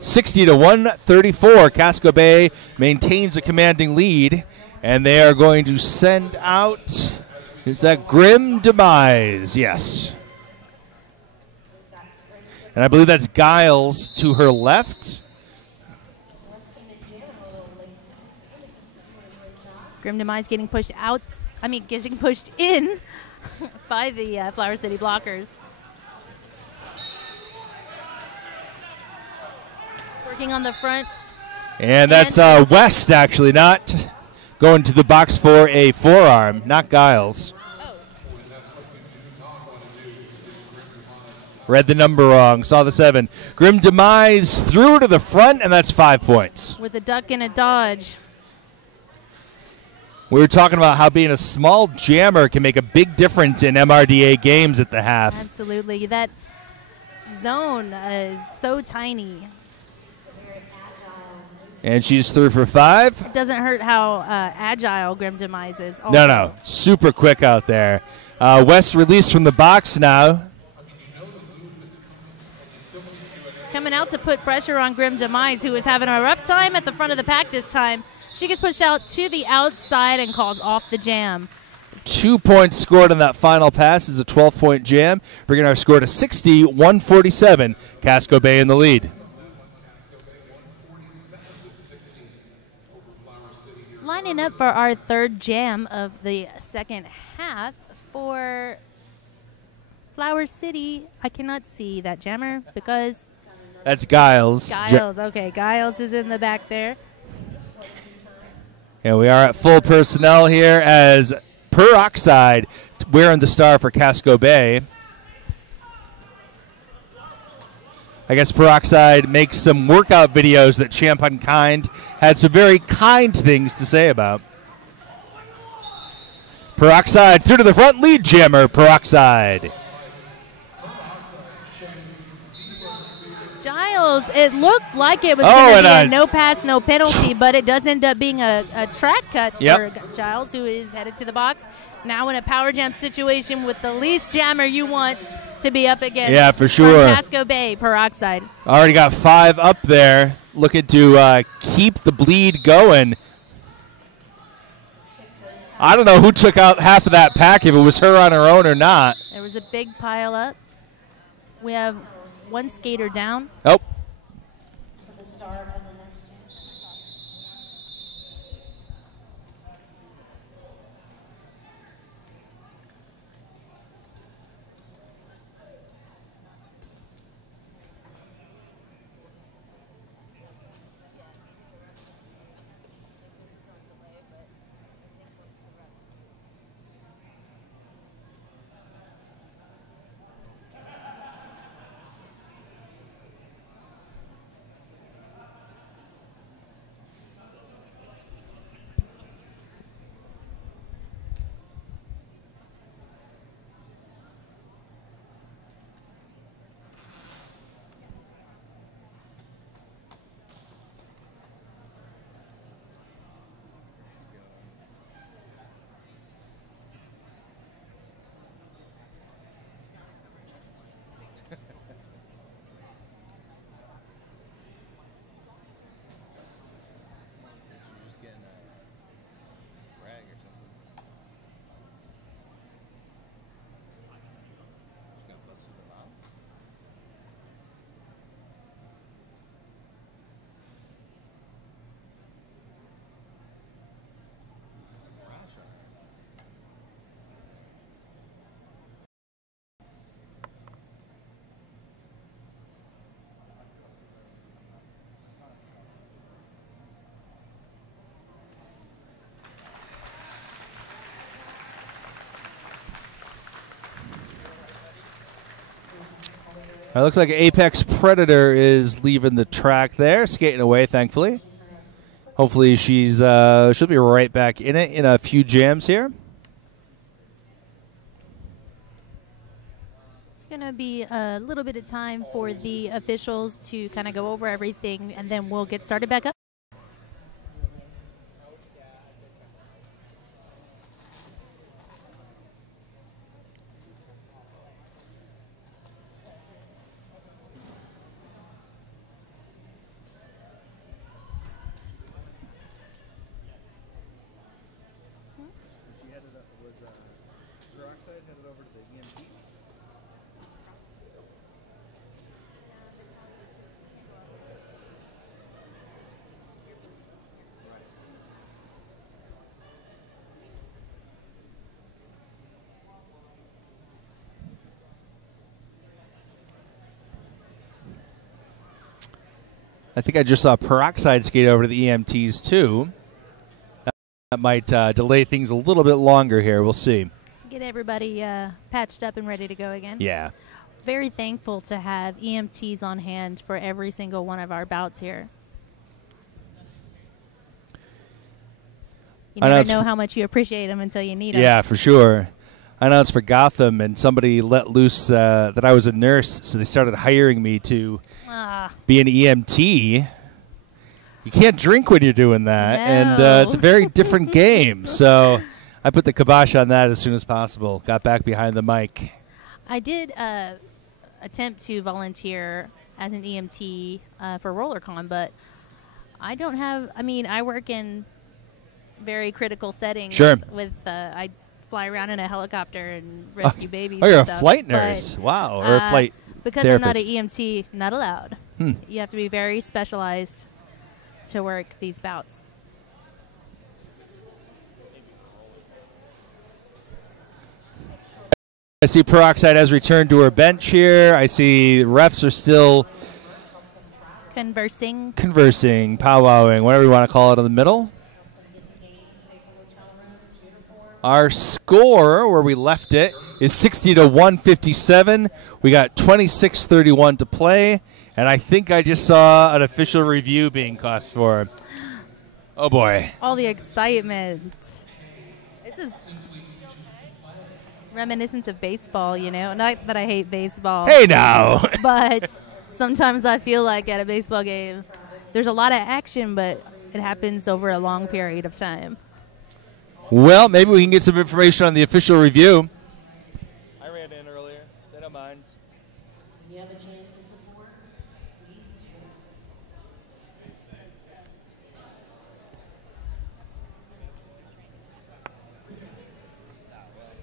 60 to 134. Casco Bay maintains a commanding lead, and they are going to send out. Is that Grim Demise? Yes. And I believe that's Giles to her left. Grim Demise getting pushed out. Getting pushed in by the Flower City blockers. Working on the front. And that's West, actually, not going to the box for a forearm, not Giles. Read the number wrong, saw the 7. Grim Demise through to the front, and that's 5 points. With a duck and a dodge. We were talking about how being a small jammer can make a big difference in MRDA games at the half. Absolutely. That zone is so tiny. And she's through for 5. It doesn't hurt how agile Grim Demise is. Also. No. Super quick out there. West released from the box now. Coming out to put pressure on Grim Demise, who is having a rough time at the front of the pack this time. She gets pushed out to the outside and calls off the jam. 2 points scored on that final pass is a 12-point jam, bringing our score to 60, 147. Casco Bay in the lead. Lining up for our third jam of the second half for Flower City. I cannot see that jammer because... That's Giles. Giles, okay. Giles is in the back there. And we are at full personnel here as Peroxide wearing the star for Casco Bay. I guess Peroxide makes some workout videos that Champ Unkind had some very kind things to say about. Peroxide through to the front, lead jammer, Peroxide. Giles, it looked like it was going to be a no pass, no penalty, but it does end up being a track cut for Giles, who is headed to the box. Now in a power jam situation with the least jammer you want to be up against. Yeah, for sure. Casco Bay, Peroxide. Already got 5 up there, looking to keep the bleed going. I don't know who took out half of that pack, if it was her on her own or not. There was a big pile up. We have one skater down. Oh. It looks like Apex Predator is leaving the track there, skating away, thankfully. Hopefully she'll be right back in it in a few jams here. It's going to be a little bit of time for the officials to kind of go over everything, and then we'll get started back up. I think I just saw Peroxide skate over to the EMTs, too. That might delay things a little bit longer here. We'll see. Get everybody patched up and ready to go again. Yeah. Very thankful to have EMTs on hand for every single one of our bouts here. You never know how much you appreciate them until you need them. Yeah, for sure. I know it's for Gotham, and somebody let loose that I was a nurse, so they started hiring me to be an EMT. You can't drink when you're doing that, and it's a very different game. So I put the kibosh on that as soon as possible. Got back behind the mic. I did attempt to volunteer as an EMT for RollerCon, but I don't have. I mean, I work in very critical settings. Sure. With I fly around in a helicopter and rescue babies. Oh, you're and a stuff. flight nurse. But, wow. Or a flight because therapist. I'm not an EMT, not allowed. You have to be very specialized to work these bouts. I see Peroxide has returned to her bench here. I see refs are still conversing, powwowing, whatever you want to call it in the middle. Our score, where we left it, is 60 to 157. We got 26:31 to play, and I think I just saw an official review being cast for. Oh boy! All the excitement. This is reminiscent of baseball, you know. Not that I hate baseball. Hey now! But sometimes I feel like at a baseball game, there's a lot of action, but it happens over a long period of time. Well, maybe we can get some information on the official review. I ran in earlier. They don't mind. You have a chance to support? Please do.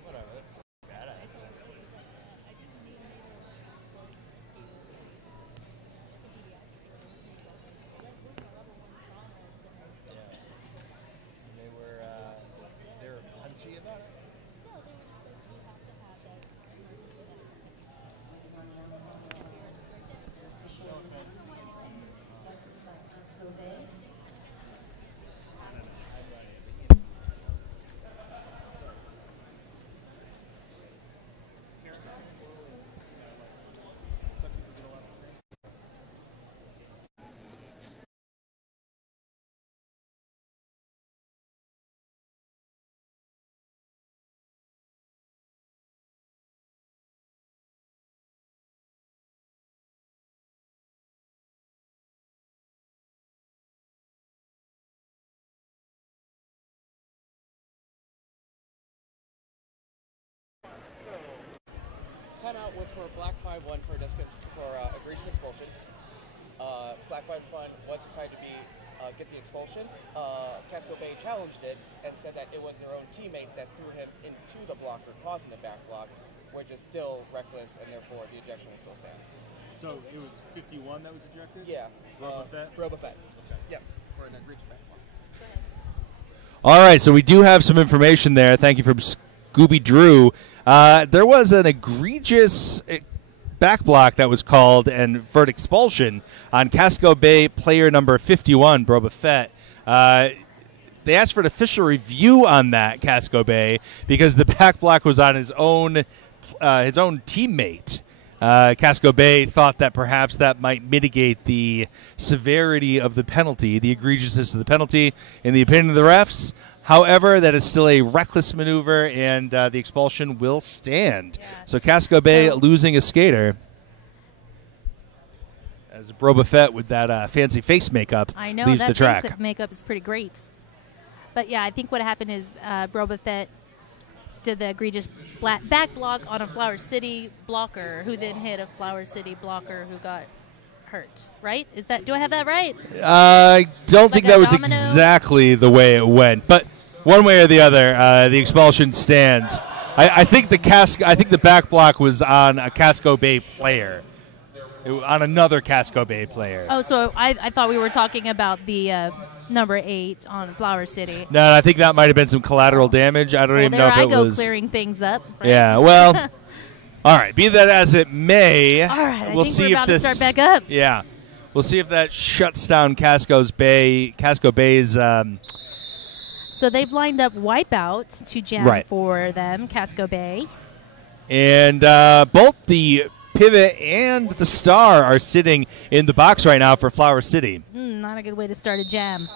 Whatever. That's badass. They were punchy about it. Timeout was for Black 5-1 for egregious expulsion. Black 5-1 was decided to get the expulsion. Casco Bay challenged it and said that it was their own teammate that threw him into the blocker, causing the back block, which is still reckless, and therefore the ejection will still stand. So it was 51 that was ejected? Yeah. Robo Fett? Okay. Yep. For an egregious back block. All right, so we do have some information there. Thank you from Scooby Drew. There was an egregious back block that was called and for an expulsion on Casco Bay player number 51, Broba Fett. They asked for an official review on that, Casco Bay, because the back block was on his own teammate. Casco Bay thought that perhaps that might mitigate the severity of the penalty, the egregiousness of the penalty, in the opinion of the refs. However, that is still a reckless maneuver, and the expulsion will stand. Yeah. So Casco Bay losing a skater. As Broba Fett with that fancy face makeup I know leaves that the track. face makeup is pretty great. But yeah, I think what happened is Broba Fett did the egregious back block on a Flower City blocker, who then hit a Flower City blocker who got hurt. Right? Do I have that right? I don't think Like that a was domino? exactly the way it went, but one way or the other, the expulsion stand. I think the back block was on a Casco Bay player. On another Casco Bay player. Oh, so I thought we were talking about the number 8 on Flower City. No, I think that might have been some collateral damage. I don't even know if there it I go was. clearing things up. Right? Yeah, well, all right. Be that as it may, All right, we'll I think see we're if about this. to start back up. Yeah, we'll see if that shuts down Casco Bay's. So they've lined up Wipeout to jam Right. for them, Casco Bay. And both the Pivot and the Star are sitting in the box right now for Flower City. Not a good way to start a jam.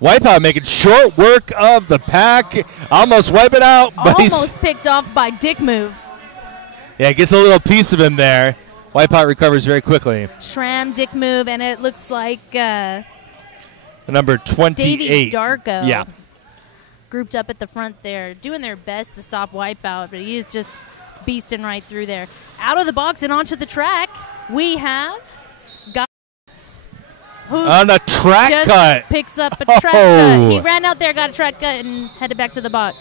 Wipeout making short work of the pack. Almost wipe it out. But Almost picked off by Dick Move. Yeah, gets a little piece of him there. Wipeout recovers very quickly. Shram, Dick Move, and it looks like The number 28. Davey Darko Yeah. grouped up at the front there, doing their best to stop Wipeout, but he is just beasting right through there. Out of the box and onto the track, we have guys who On a track just cut. picks up a track cut. Oh. He ran out there, got a track cut, and headed back to the box.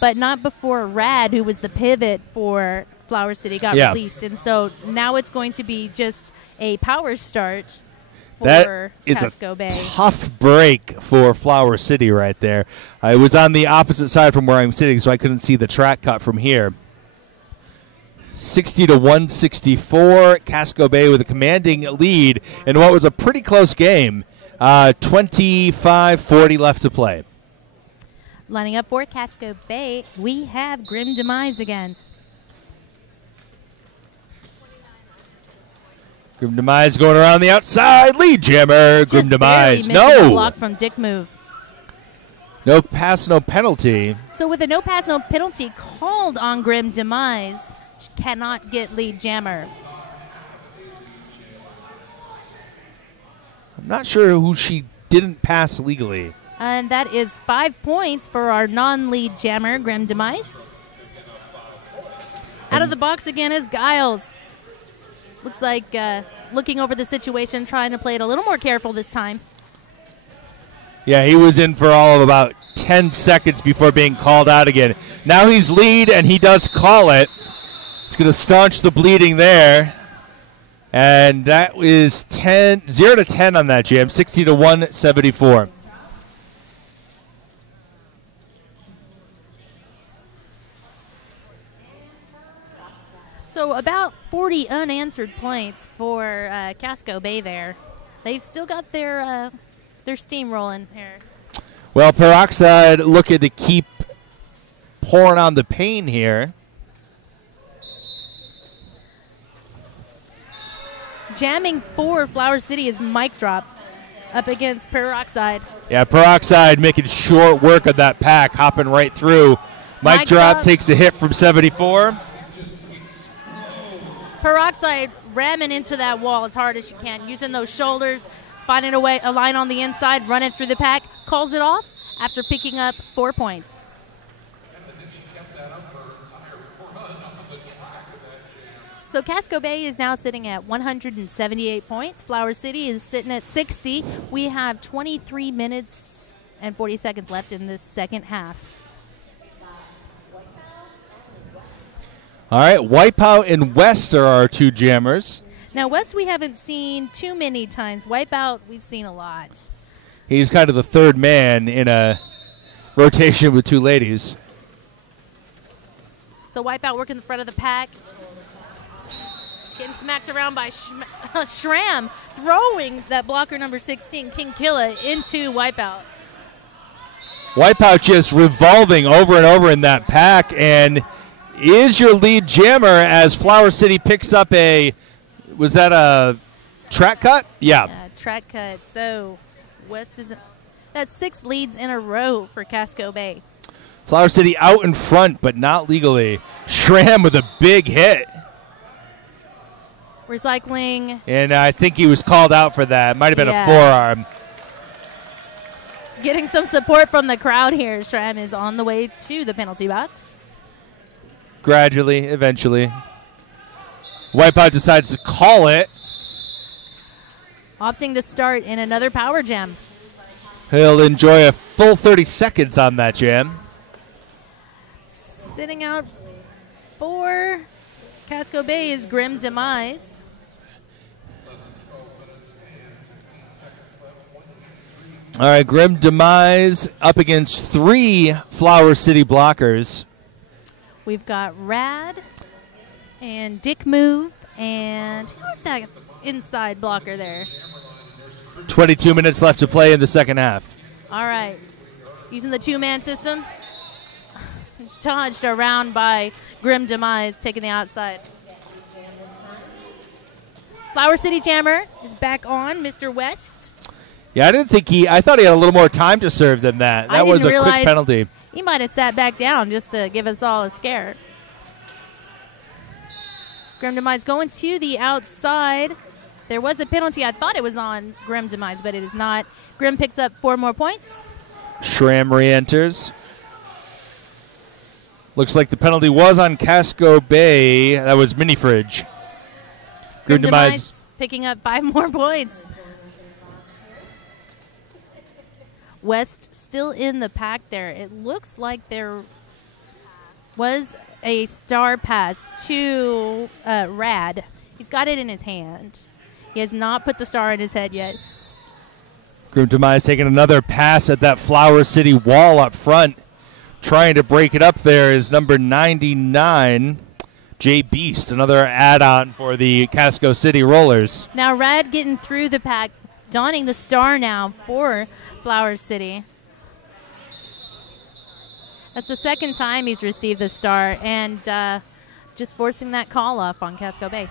But not before Rad, who was the pivot for Flower City, got Yeah. released. And so now it's going to be just a power start for That is Casco a Bay. tough break for Flower City right there. I was on the opposite side from where I'm sitting, so I couldn't see the track cut from here. 60 to 164. Casco Bay with a commanding lead in what was a pretty close game. 25-40 left to play. Lining up for Casco Bay, we have Grim Demise again. Grim Demise going around the outside. Lead jammer. Grim Just Demise. barely missing a No. block from Dick Move. No pass, no penalty. So with a no pass, no penalty called on Grim Demise, she cannot get lead jammer. I'm not sure who she didn't pass legally. And that is 5 points for our non-lead jammer, Grim Demise. Out of the box again is Giles. Looks like looking over the situation, trying to play it a little more careful this time. Yeah, he was in for all of about 10 seconds before being called out again. Now he's lead, and he does call it. It's going to staunch the bleeding there. And that is 0 to 10 on that jam, 60 to 174. So about 40 unanswered points for Casco Bay there. They've still got their steam rolling here. Well, Peroxide looking to keep pouring on the pain here. Jamming for Flower City is Mic Drop up against Peroxide. Yeah, Peroxide making short work of that pack, hopping right through. Mic Mic drop drop. takes a hit from 74. Peroxide ramming into that wall as hard as she can, using those shoulders, finding a line on the inside, running through the pack, calls it off after picking up 4 points. So Casco Bay is now sitting at 178 points. Flower City is sitting at 60. We have 23 minutes and 40 seconds left in this second half. All right, Wipeout and West are our two jammers. Now, West we haven't seen too many times. Wipeout we've seen a lot. He's kind of the third man in a rotation with two ladies. So Wipeout working the front of the pack. Getting smacked around by Shram, throwing that blocker number 16, King Killa, into Wipeout. Wipeout just revolving over and over in that pack, and is your lead jammer as Flower City picks up was that a track cut? Yeah. Track cut. So West is that's 6 leads in a row for Casco Bay. Flower City out in front, but not legally. Schramm with a big hit. Recycling. And I think he was called out for that. Might have been Yeah. a forearm. Getting some support from the crowd here. Schramm is on the way to the penalty box. Gradually, eventually. Wipeout decides to call it. Opting to start in another power jam. He'll enjoy a full 30 seconds on that jam. Sitting out for Casco Bay is Grim Demise. All right, Grim Demise up against 3 Flower City blockers. We've got Rad and Dick Move and who's that inside blocker there? 22 minutes left to play in the second half. All right. Using the 2-man system. Dodged around by Grim Demise, taking the outside. Flower City Jammer is back on, Mr. West. Yeah, I thought he had a little more time to serve than that. That was a quick penalty. He might have sat back down just to give us all a scare. Grim Demise going to the outside. There was a penalty. I thought it was on Grim Demise, but it is not. Grim picks up 4 more points. Schramm re-enters. Looks like the penalty was on Casco Bay. That was Mini Fridge. Grim Demise picking up 5 more points. West still in the pack there. It looks like there was a star pass to Rad. He's got it in his hand. He has not put the star in his head yet. Grim Demise taking another pass at that Flower City wall up front. Trying to break it up there is number 99, Jay Beast, another add-on for the Casco City Rollers. Now Rad getting through the pack, donning the star now for Flower City. That's the second time he's received the star, and just forcing that call off on Casco Bay.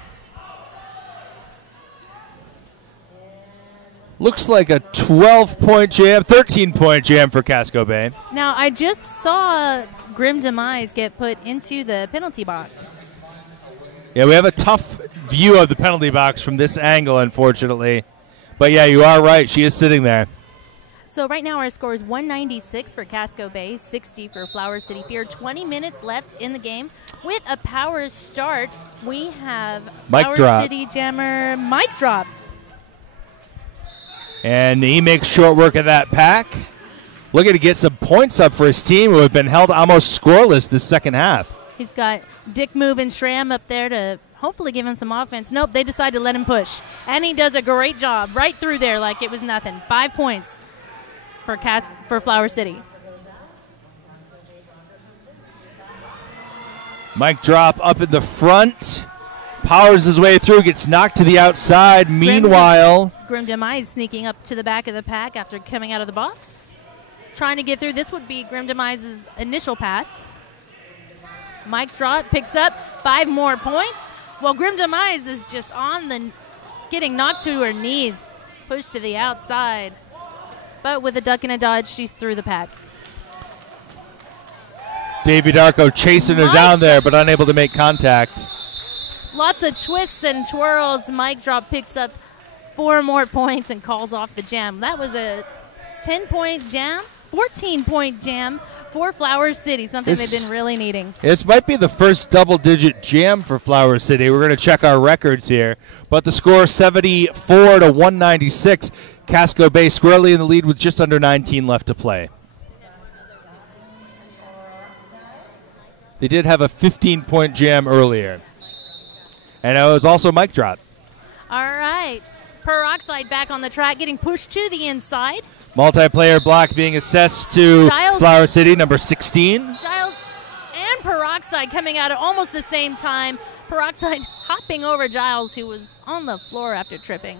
Looks like a 12-point jam, 13-point jam for Casco Bay. Now, I just saw Grim Demise get put into the penalty box. Yeah, we have a tough view of the penalty box from this angle, unfortunately. But, yeah, you are right. She is sitting there. So right now our score is 196 for Casco Bay, 60 for Flower City Fear. 20 minutes left in the game. With a power start, we have Flower City Jammer mic drop. And he makes short work of that pack. Looking to get some points up for his team, who have been held almost scoreless this second half. He's got Dick Move and Schramm up there to hopefully give him some offense. Nope, they decide to let him push. And he does a great job right through there like it was nothing. 5 points for Flower City. Mic drop up in the front. Powers his way through, gets knocked to the outside. Meanwhile, Grim Demise sneaking up to the back of the pack after coming out of the box. Trying to get through. This would be Grim Demise's initial pass. Mic drop, picks up 5 more points. Well, Grim Demise is just getting knocked to her knees. Pushed to the outside. But with a duck and a dodge, she's through the pack. Davey Darko chasing her down there, but unable to make contact. Lots of twists and twirls. Mic drop picks up 4 more points and calls off the jam. That was a 10-point jam, 14-point jam for Flower City, something they've been really needing. This might be the first double-digit jam for Flower City. We're going to check our records here. But the score, 74 to 196. Casco Bay squarely in the lead with just under 19 left to play. They did have a 15-point jam earlier. And it was also mic drop. All right. Peroxide back on the track, getting pushed to the inside. Multiplayer block being assessed to Flower City, number 16. Giles and Peroxide coming out at almost the same time. Peroxide hopping over Giles, who was on the floor after tripping.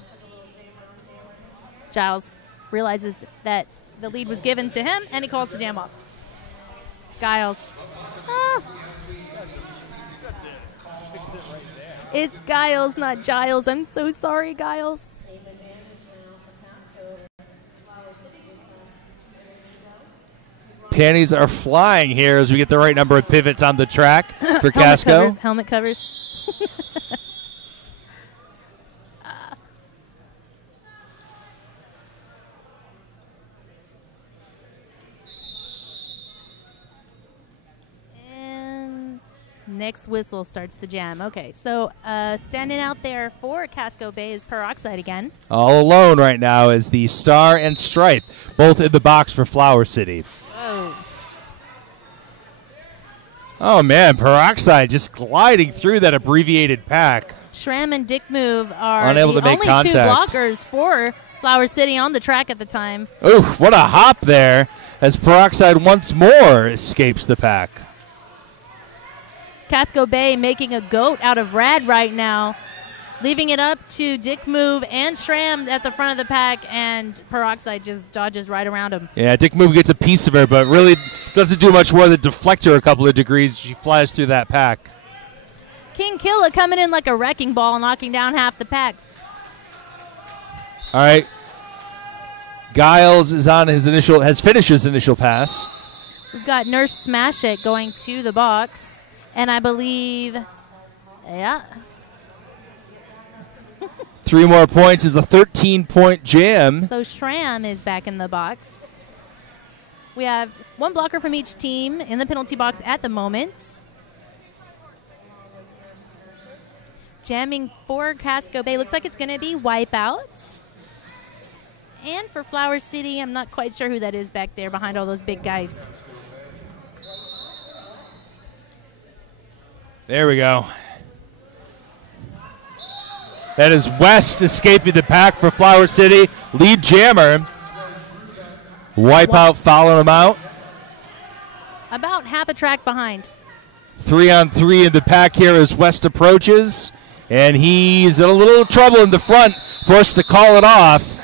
Giles realizes that the lead was given to him, and he calls the jam off. Giles. It's Giles, not Giles. I'm so sorry, Giles. Same advantage now for Casco. Flower City this time. Ready to go? Panties are flying here as we get the right number of pivots on the track for Casco. Helmet covers. And next whistle starts the jam. Okay, so standing out there for Casco Bay is Peroxide again. All alone right now is the Star and Stripe, both in the box for Flower City. Whoa. Oh, man, Peroxide just gliding through that abbreviated pack. Shram and Dick Move are Unable the to make only contact. two blockers for Flower City on the track at the time. Oof, what a hop there as Peroxide once more escapes the pack. Casco Bay making a goat out of Rad right now, leaving it up to Dick Move and Shram at the front of the pack, and Peroxide just dodges right around him. Yeah, Dick Move gets a piece of her, but really doesn't do much more than deflect her a couple of degrees. She flies through that pack. King Killa coming in like a wrecking ball, knocking down half the pack. All right. Giles is on has finished his initial pass. We've got Nurse Smash It going to the box, and I believe, yeah. 3 more points is a 13-point jam. So Shram is back in the box. We have one blocker from each team in the penalty box at the moment. Jamming for Casco Bay. Looks like it's going to be Wipeout. And for Flower City, I'm not quite sure who that is back there behind all those big guys. There we go. That is West escaping the pack for Flower City. Lead jammer. Wipeout following him out. About half a track behind. 3-on-3 in the pack here as West approaches. And he's in a little trouble in the front. Forced to call it off.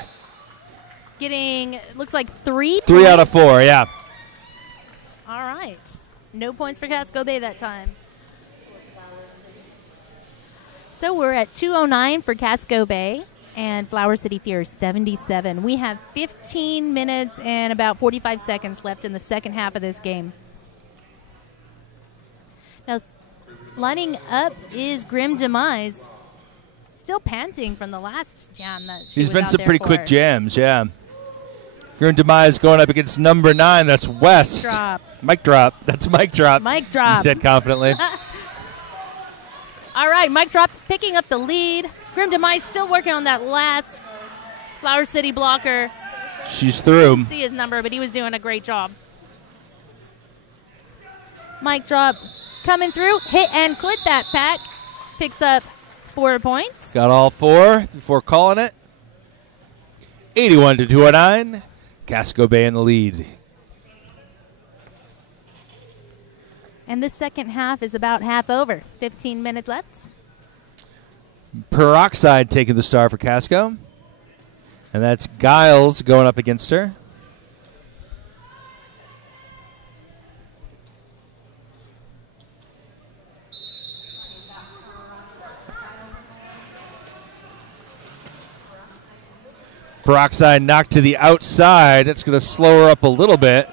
Getting, looks like 3 3 out of 4, yeah. All right. No points for Casco Bay that time. So we're at 2:09 for Casco Bay and Flower City Fear 77. We have 15 minutes and about 45 seconds left in the second half of this game. Now, lining up is Grim Demise. Still panting from the last jam that she He's was been out some there pretty for. quick jams, yeah. Grim Demise going up against number 9. That's West. Drop. Mic drop. That's mic drop. Mic drop. He said confidently. All right, Mic Drop picking up the lead. Grim Demise still working on that last Flower City blocker. She's through. See his number, but he was doing a great job. Mic Drop coming through. Hit and quit that pack. Picks up 4 points. Got all 4 before calling it. 81 to 209. Casco Bay in the lead. And the second half is about half over. 15 minutes left. Peroxide taking the star for Casco. And that's Giles going up against her. Peroxide knocked to the outside. That's going to slow her up a little bit.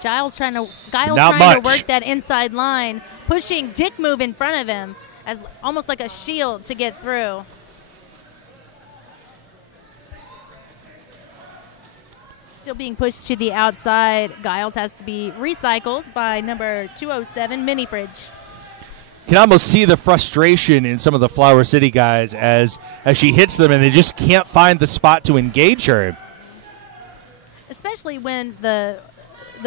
Giles trying to much. work that inside line, pushing Dick Move in front of him as almost like a shield to get through. Still being pushed to the outside. Giles has to be recycled by number 207, Mini Fridge. Can almost see the frustration in some of the Flower City guys as she hits them and they just can't find the spot to engage her. Especially when the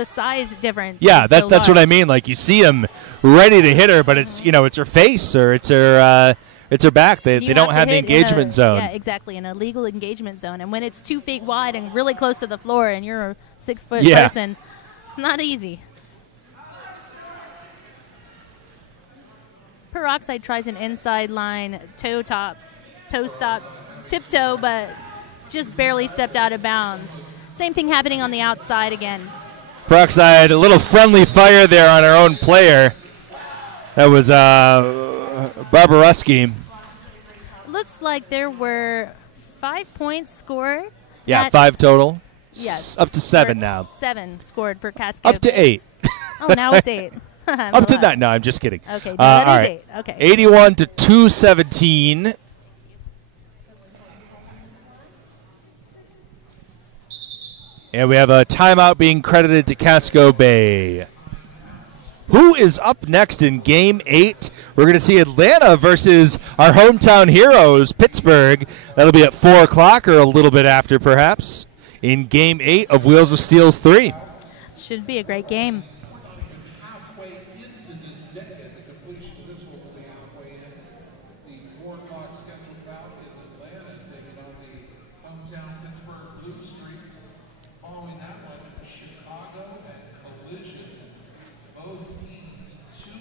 size difference. Yeah, is so that's what I large. mean. Like you see them ready to hit her, but it's it's her face or it's her back. They You don't to have the hit in engagement zone. Yeah, exactly, in a legal engagement zone. And when it's 2 feet wide and really close to the floor and you're a 6 foot Yeah. person, it's not easy. Peroxide tries an inside line toe stop, tiptoe, but just barely stepped out of bounds. Same thing happening on the outside again. Peroxide, a little friendly fire there on her own player. That was Barbaruski. Looks like there were 5 points scored. Yeah, At- 5 total. Yes. Up to 7 For- now. 7 scored for Casco. Up to 8. Oh, now it's 8. Up to 9. No, I'm just kidding. Okay, no, all that is right. 8. Okay. 81 to 217. And we have a timeout being credited to Casco Bay. Who is up next in Game 8? We're going to see Atlanta versus our hometown heroes, Pittsburgh. That'll be at 4 o'clock or a little bit after, perhaps, in Game 8 of Wheels of Steel's 3. Should be a great game. Halfway into this decade, the completion of this one will be halfway in. The 4 o'clock scheduled bout is Atlanta taking on the hometown Pittsburgh Blue Streaks. Following that one, Chicago and Collision. Both teams 2-0.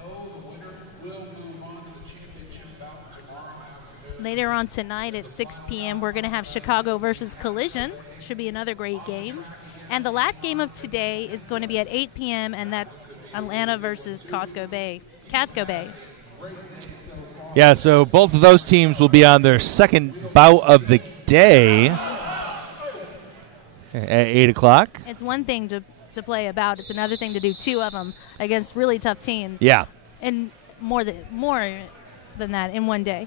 The winner will move on to the championship bout tomorrow afternoon. Later on tonight at 6 p.m., we're going to have Chicago versus Collision. Should be another great game. And the last game of today is going to be at 8 p.m., and that's Atlanta versus Casco Bay. Yeah, so both of those teams will be on their second bout of the day at 8 o'clock. It's one thing to play about. It's another thing to do 2 of them against really tough teams. Yeah. And more than that in one day.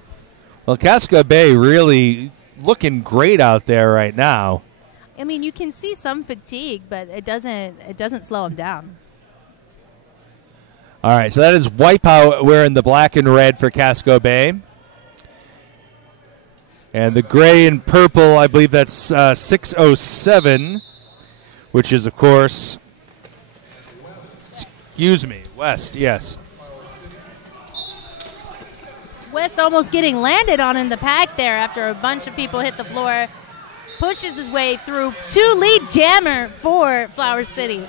Well, Casco Bay really looking great out there right now. I mean, you can see some fatigue, but it doesn't slow them down. All right, so that is Wipeout wearing the black and red for Casco Bay. And the gray and purple, I believe that's 607, which is, of course, West, yes. West almost getting landed on in the pack there after a bunch of people hit the floor. Pushes his way through to lead jammer for Flower City.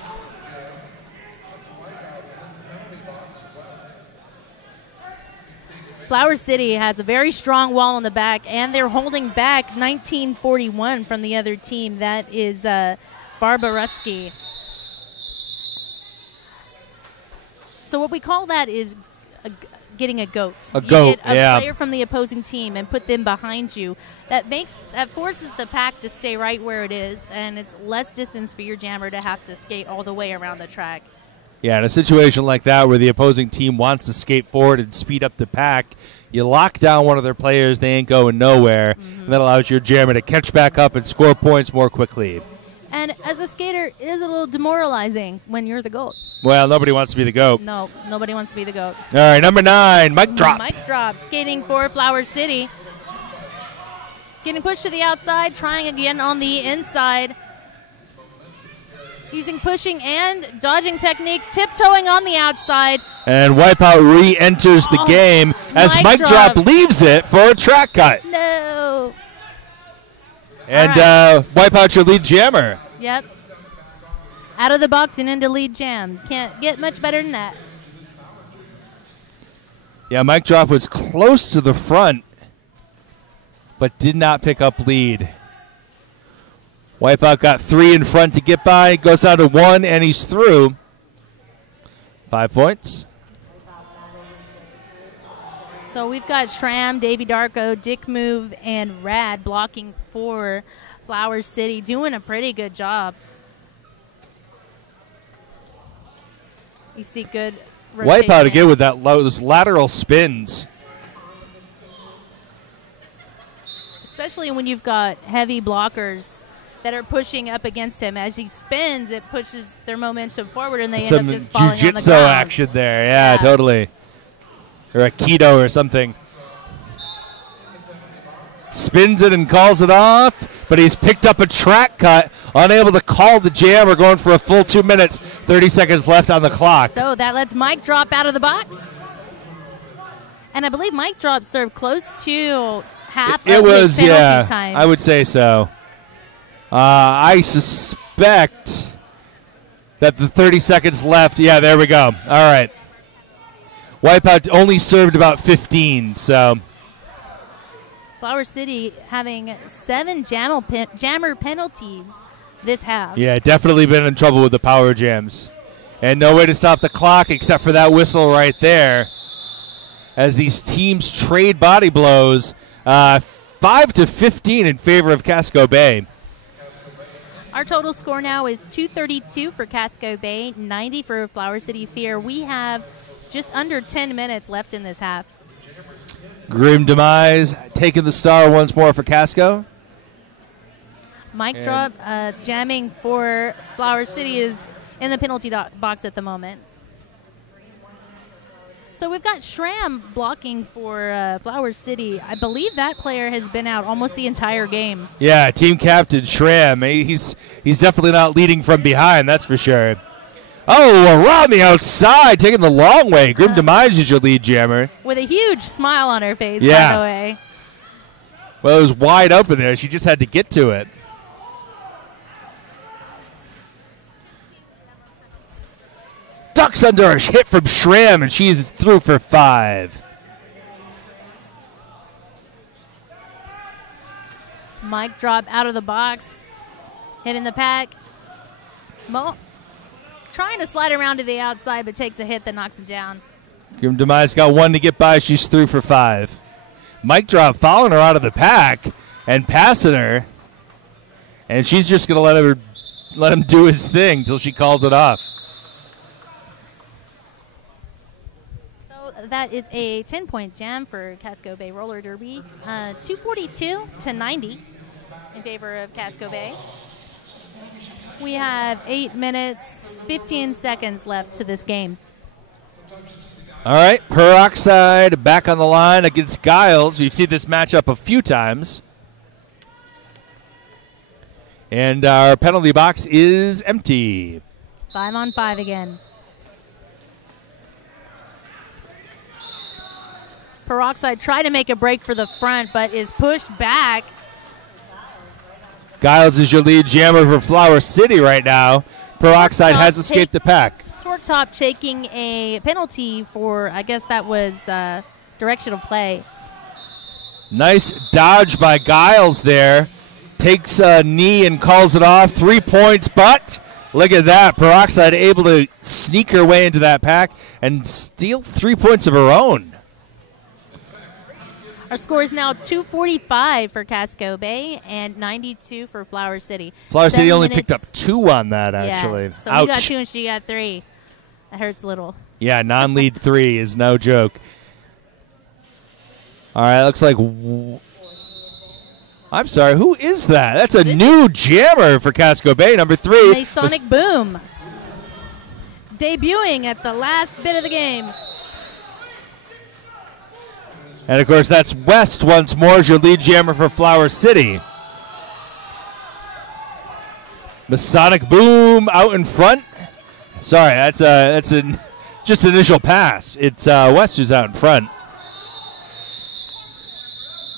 Flower City has a very strong wall in the back, and they're holding back 1941 from the other team. That is Barbaruski. So what we call that is getting a goat. A goat, get a yeah. player from the opposing team and put them behind you. That forces the pack to stay right where it is, and it's less distance for your jammer to have to skate all the way around the track. Yeah, in a situation like that where the opposing team wants to skate forward and speed up the pack, you lock down one of their players, they ain't going nowhere, and that allows your jammer to catch back up and score points more quickly. And as a skater, it is a little demoralizing when you're the goat. Well, nobody wants to be the GOAT. No, nobody wants to be the goat. All right, number 9, Mike Drop. Mike Drop, skating for Flower City. Getting pushed to the outside, trying again on the inside. Using pushing and dodging techniques, tiptoeing on the outside. And Wipeout re-enters the game as Mike Drop leaves it for a track cut. No. And Wipeout your lead jammer. Yep. Out of the box and into lead jam. Can't get much better than that. Yeah, Mike Drop was close to the front, but did not pick up lead. Wipeout got 3 in front to get by, goes down to 1, and he's through. 5 points. So we've got Shram, Davey Darko, Dick Move, and Rad blocking for Flower City, doing a pretty good job. You see good rotation. Wipeout again with those lateral spins. Especially when you've got heavy blockers that are pushing up against him. As he spins, it pushes their momentum forward, and they end up just falling on the ground. Jiu-jitsu action there. Yeah, totally. Or a keto or something. Spins it and calls it off, but he's picked up a track cut, unable to call the jam. We're going for a full 2 minutes, 30 seconds left on the clock. So that lets Mike Drop out of the box. And I believe Mike Drop served close to half of his penalty time. I would say so. I suspect that the 30 seconds left, yeah, there we go. All right. Wipeout only served about 15, so. Flower City having 7 jammer penalties this half. Yeah, definitely been in trouble with the power jams. And no way to stop the clock except for that whistle right there. As these teams trade body blows, 5-15 in favor of Casco Bay. Our total score now is 232 for Casco Bay, 90 for Flower City Fear. We have just under 10 minutes left in this half. Grim Demise taking the star once more for Casco. Mic drop jamming for Flower City is in the penalty box at the moment. So we've got Schramm blocking for Flower City. I believe that player has been out almost the entire game. Yeah, team captain Schramm. He's definitely not leading from behind, that's for sure. Oh, around the outside, taking the long way. Grim Demise is your lead jammer. With a huge smile on her face, yeah. by the way. Well, it was wide open there. She just had to get to it. Ducks under a hit from Schramm, and she's through for 5. Mic drop out of the box, hitting the pack. Mo trying to slide around to the outside, but takes a hit that knocks him down. Grim Demise got 1 to get by. She's through for 5. Mic drop following her out of the pack and passing her, and she's just going to let him do his thing till she calls it off. That is a 10-point jam for Casco Bay Roller Derby. 242 to 90 in favor of Casco Bay. We have 8 minutes, 15 seconds left to this game. All right, Peroxide back on the line against Giles. We've seen this matchup a few times. And our penalty box is empty. 5-on-5 again. Peroxide tried to make a break for the front, but is pushed back. Giles is your lead jammer for Flower City right now. Peroxide has escaped the pack. Torque Top taking a penalty for, I guess that was directional play. Nice dodge by Giles there. Takes a knee and calls it off. 3 points, but look at that. Peroxide able to sneak her way into that pack and steal 3 points of her own. Our score is now 245 for Casco Bay and 92 for Flower City. Flower City only picked up 2 on that, actually. Yes. So ouch. we got 2 and she got 3. That hurts a little. Yeah, non-lead 3 is no joke. All right, looks like... I'm sorry, who is that? That's a new jammer for Casco Bay, number 3. Masonic Boom. Debuting at the last bit of the game. And, of course, that's West once more as your lead jammer for Flower City. Masonic Boom out in front. Sorry, that's just initial pass. It's West who's out in front.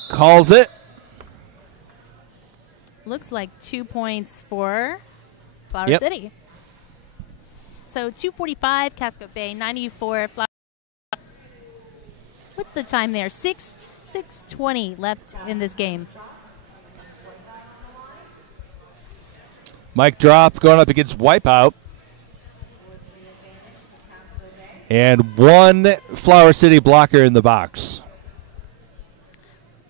Calls it. Looks like 2 points for Flower City. So 245 Casco Bay, 94 Flower. What's the time there? 6:20 left in this game. Mic drop going up against Wipeout. And 1 Flower City blocker in the box.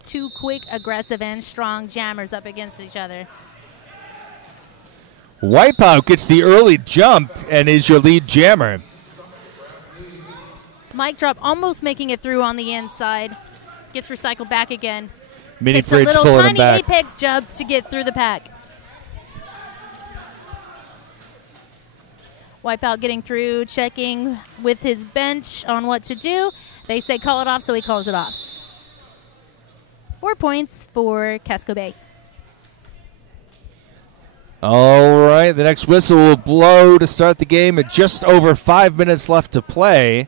2 quick, aggressive, and strong jammers up against each other. Wipeout gets the early jump and is your lead jammer. Mic drop almost making it through on the inside. Gets recycled back again. Mini Takes a Fridge little pulling him tiny back. apex jump to get through the pack. Wipeout getting through, checking with his bench on what to do. They say call it off, so he calls it off. 4 points for Casco Bay. All right, the next whistle will blow to start the game at just over 5 minutes left to play.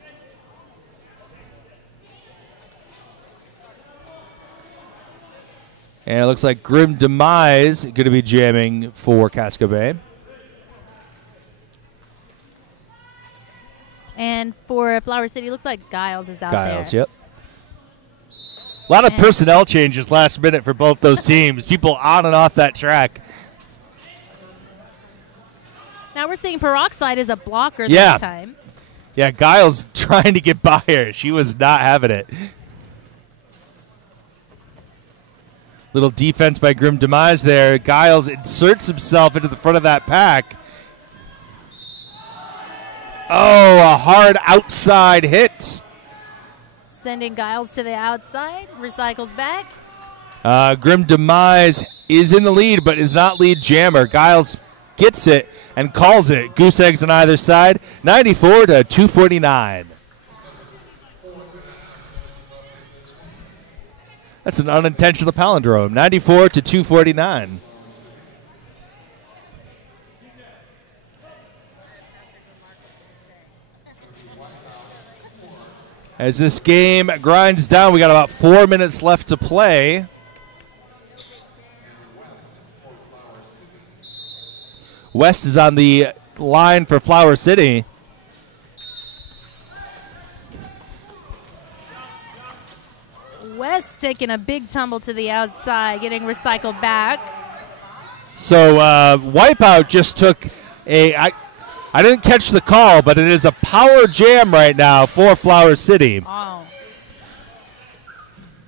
And it looks like Grim Demise going to be jamming for Casco Bay. And for Flower City, looks like Giles is out there. Giles, yep. A lot of personnel changes last minute for both those teams. People on and off that track. Now we're seeing Peroxide as a blocker Yeah. this time. Yeah, Giles trying to get by her. She was not having it. Little defense by Grim Demise there. Giles inserts himself into the front of that pack. Oh, a hard outside hit. Sending Giles to the outside. Recycles back. Grim Demise is in the lead, but is not lead jammer. Giles gets it and calls it. Goose eggs on either side. 94 to 249. That's an unintentional palindrome. 94 to 249. As this game grinds down, we got about 4 minutes left to play. West is on the line for Flower City. West taking a big tumble to the outside, getting recycled back. So Wipeout just took I didn't catch the call, but it is a power jam right now for Flower City. Oh.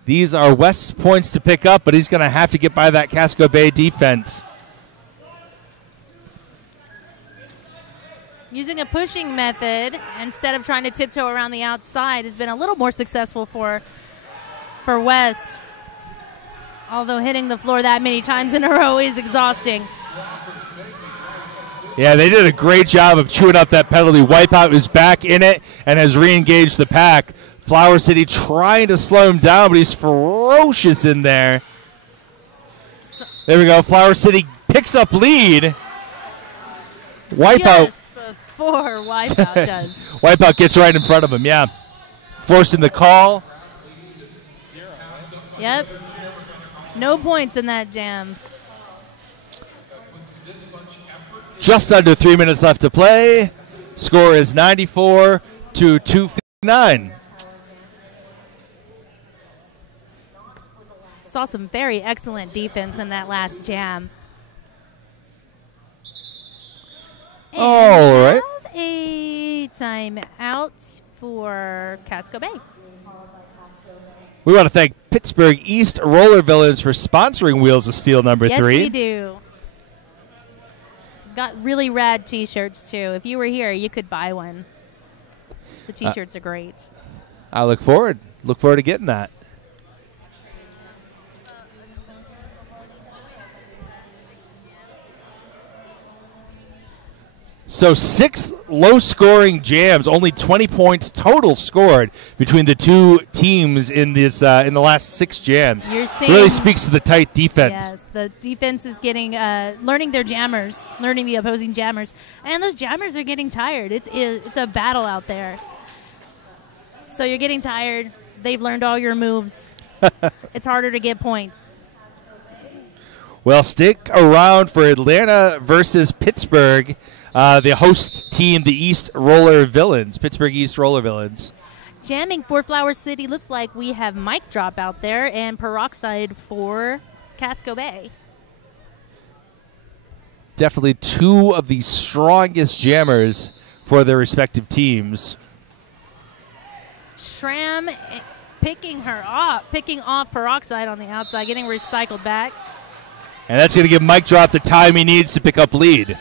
These are West's points to pick up, but he's going to have to get by that Casco Bay defense. Using a pushing method instead of trying to tiptoe around the outside has been a little more successful for West. Although hitting the floor that many times in a row is exhausting. Yeah, they did a great job of chewing up that penalty. Wipeout is back in it and has re-engaged the pack. Flower City trying to slow him down, but he's ferocious in there. There we go. Flower City picks up lead. Wipeout. Just before Wipeout does. Wipeout gets right in front of him, yeah. Forcing the call. Yep. No points in that jam. Just under 3 minutes left to play. Score is 94 to 259. Saw some very excellent defense in that last jam. And All right. have a timeout for Casco Bay. We want to thank Pittsburgh East Roller Villains for sponsoring Wheels of Steel number 3. Yes, we do. Got really rad T-shirts, too. If you were here, you could buy one. The T-shirts are great. I look forward to getting that. So 6 low-scoring jams, only 20 points total scored between the two teams in this in the last 6 jams. You're seeing, really speaks to the tight defense. Yes, the defense is getting learning their jammers, learning the opposing jammers, and those jammers are getting tired. It's a battle out there. So you're getting tired. They've learned all your moves. It's harder to get points. Well, stick around for Atlanta versus Pittsburgh. The host team, the East Roller Villains, Pittsburgh East Roller Villains. Jamming for Flower City, looks like we have Mic Drop out there and Peroxide for Casco Bay. Definitely 2 of the strongest jammers for their respective teams. Shram picking off Peroxide on the outside, getting recycled back. And that's going to give Mic Drop the time he needs to pick up lead.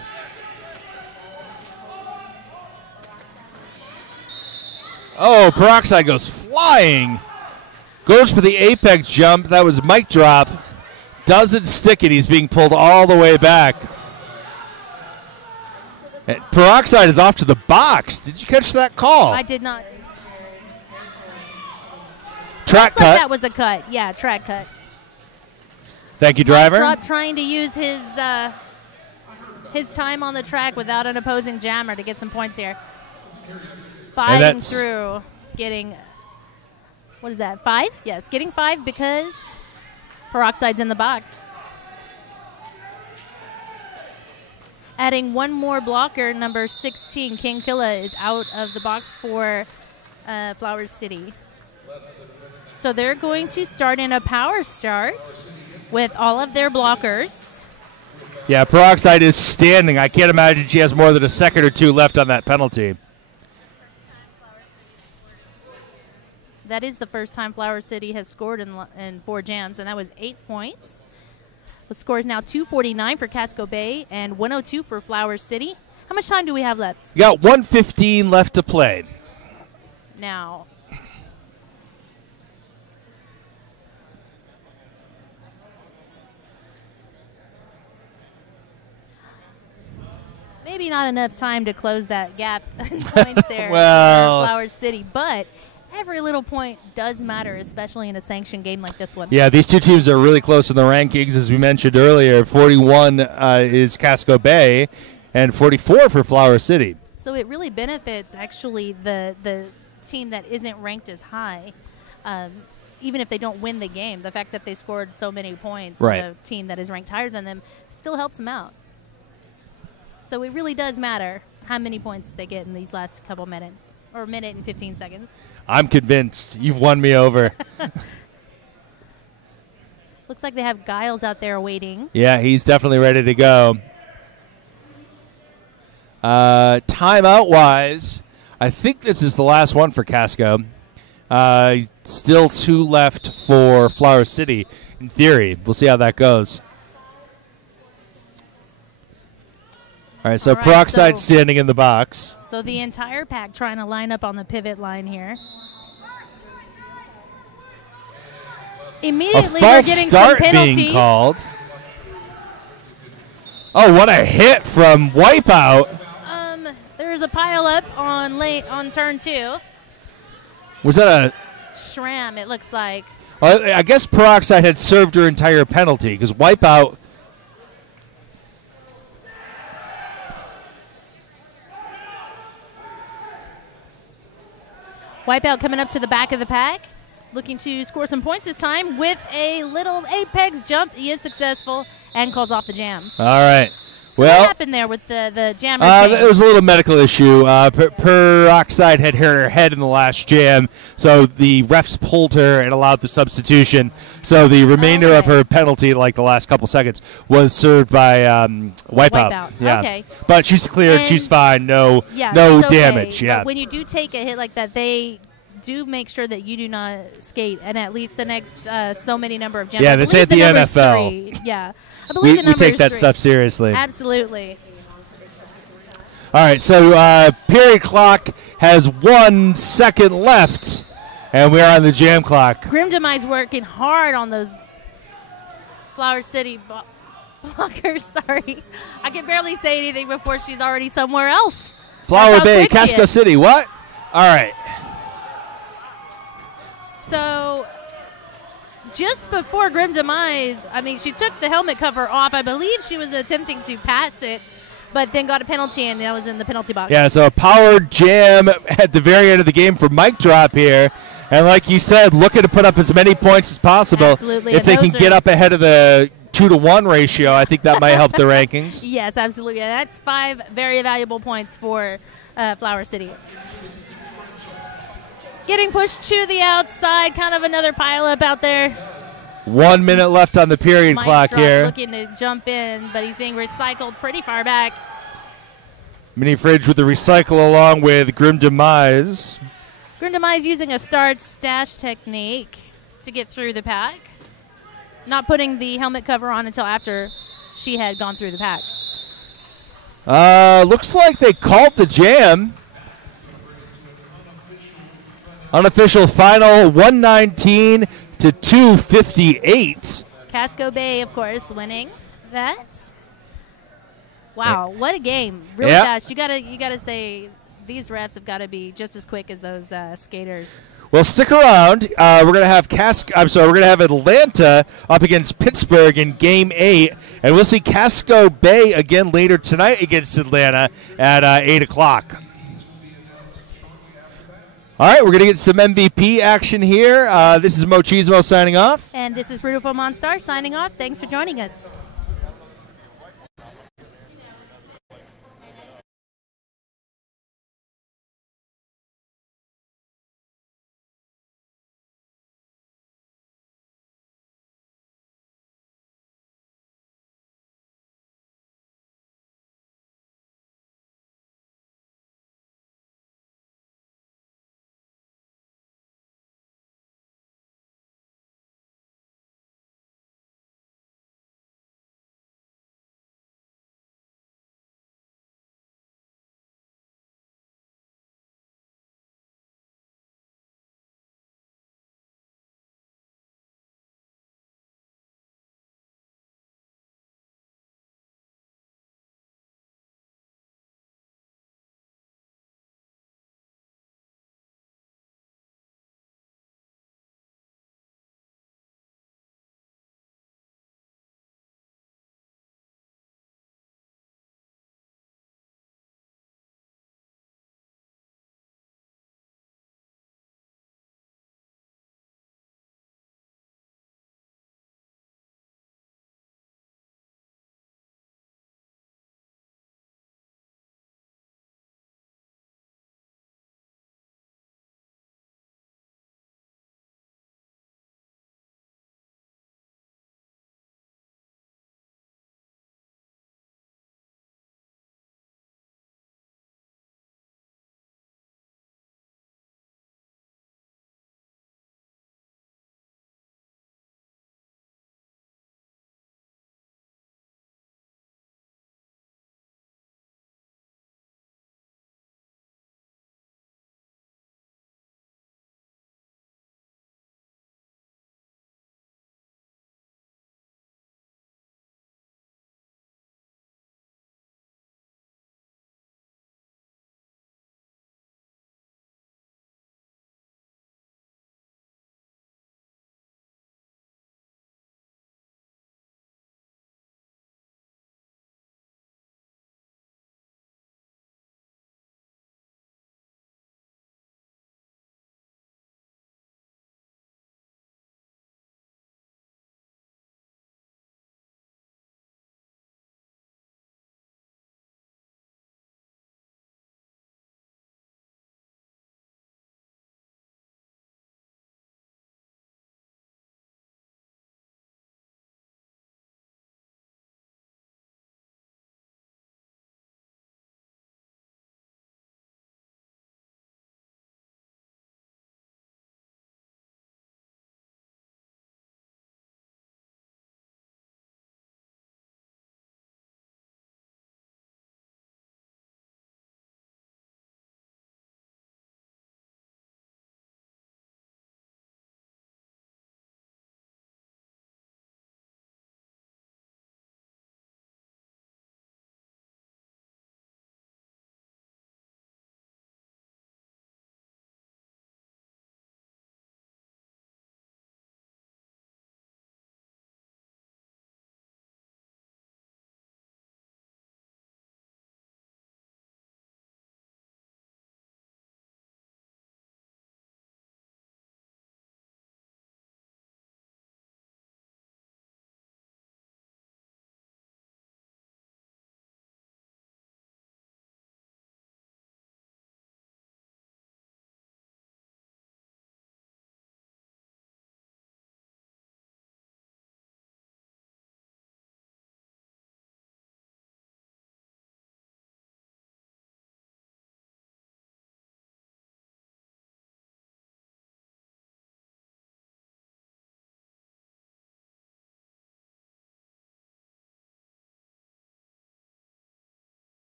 Oh, Peroxide goes flying. Goes for the apex jump. That was Mic Drop. Doesn't stick it. He's being pulled all the way back. And Peroxide is off to the box. Did you catch that call? I did not. Track Looks like cut. that was a cut. Yeah, track cut. Thank you, driver. Drop trying to use his time on the track without an opposing jammer to get some points here. Fighting through, getting, what is that, 5? Yes, getting 5 because Peroxide's in the box. Adding one more blocker, number 16, King Killa, is out of the box for Flower City. So they're going to start in a power start with all of their blockers. Yeah, Peroxide is standing. I can't imagine she has more than a second or two left on that penalty. That is the first time Flower City has scored in 4 jams, and that was 8 points. The score is now 249 for Casco Bay and 102 for Flower City. How much time do we have left? You got 1:15 left to play. Now, maybe not enough time to close that gap in points there Well, for Flower City, but every little point does matter, especially in a sanctioned game like this one. yeah, these two teams are really close in the rankings, as we mentioned earlier. 41 is Casco Bay, and 44 for Flower City. So it really benefits, actually, the team that isn't ranked as high, even if they don't win the game. The fact that they scored so many points, Right. the team that is ranked higher than them, still helps them out. So it really does matter how many points they get in these last couple minutes, or minute and 15 seconds. I'm convinced. You've won me over. Looks like they have Giles out there waiting. Yeah, he's definitely ready to go. Timeout-wise, I think this is the last one for Casco. Still 2 left for Flower City, in theory. We'll see how that goes. All right, so All right, Peroxide so- standing in the box. So the entire pack trying to line up on the pivot line here. A Immediately we're false getting start some penalties. being called. Oh, what a hit from Wipeout. There's a pile up on turn 2. Was that a... Shram, it looks like. I guess Peroxide had served her entire penalty because Wipeout... Wipeout coming up to the back of the pack, looking to score some points this time with a little apex jump. He is successful and calls off the jam. All right. So Well, what happened there with the jammer? there was a little medical issue. Peroxide had hit her head in the last jam, so the refs pulled her and allowed the substitution. So the remainder of Okay. her penalty, like the last couple seconds, was served by Wipeout. Wipeout. Yeah. Okay. But she's cleared. And- She's fine. No Yeah, she's okay. damage. Yeah. But when you do take a hit like that, they do make sure that you do not skate, and at least the next so many number of jams. Yeah, I they believe say at the number is NFL. 3. Yeah, I believe the We number take is that 3. stuff seriously. Absolutely. All right, so period clock has 1 second left, and we're on the jam clock. Grim Demise working hard on those Flower City blockers. Sorry, I can barely say anything before she's already somewhere else. Flower That's how Bay, quick she Casco is. City, what? All right. So, just before Grim Demise, I mean, she took the helmet cover off. I believe she was attempting to pass it, but then got a penalty, and that was in the penalty box. Yeah, so a power jam at the very end of the game for Mic Drop here. And like you said, looking to put up as many points as possible. Absolutely, If and they can those get are- up ahead of the 2-to-1 ratio, I think that might help the rankings. Yes, absolutely. And that's 5 very valuable points for Flower City. Getting pushed to the outside, kind of another pileup out there. 1 minute left on the period Mike clock Drop here. looking to jump in, but he's being recycled pretty far back. Mini Fridge with the recycle along with Grim Demise. Grim Demise using a start stash technique to get through the pack. Not putting the helmet cover on until after she had gone through the pack. Looks like they called the jam. Unofficial final 119 to 258. Casco Bay, of course, winning that. Wow, what a game! Really Yeah. fast. You gotta say these refs have got to be just as quick as those skaters. Well, stick around. We're gonna have We're gonna have Atlanta up against Pittsburgh in Game 8, and we'll see Casco Bay again later tonight against Atlanta at 8 o'clock. All right, we're gonna get some MVP action here. This is Mo Chismo signing off. And this is Brutal for Monstar signing off. Thanks for joining us.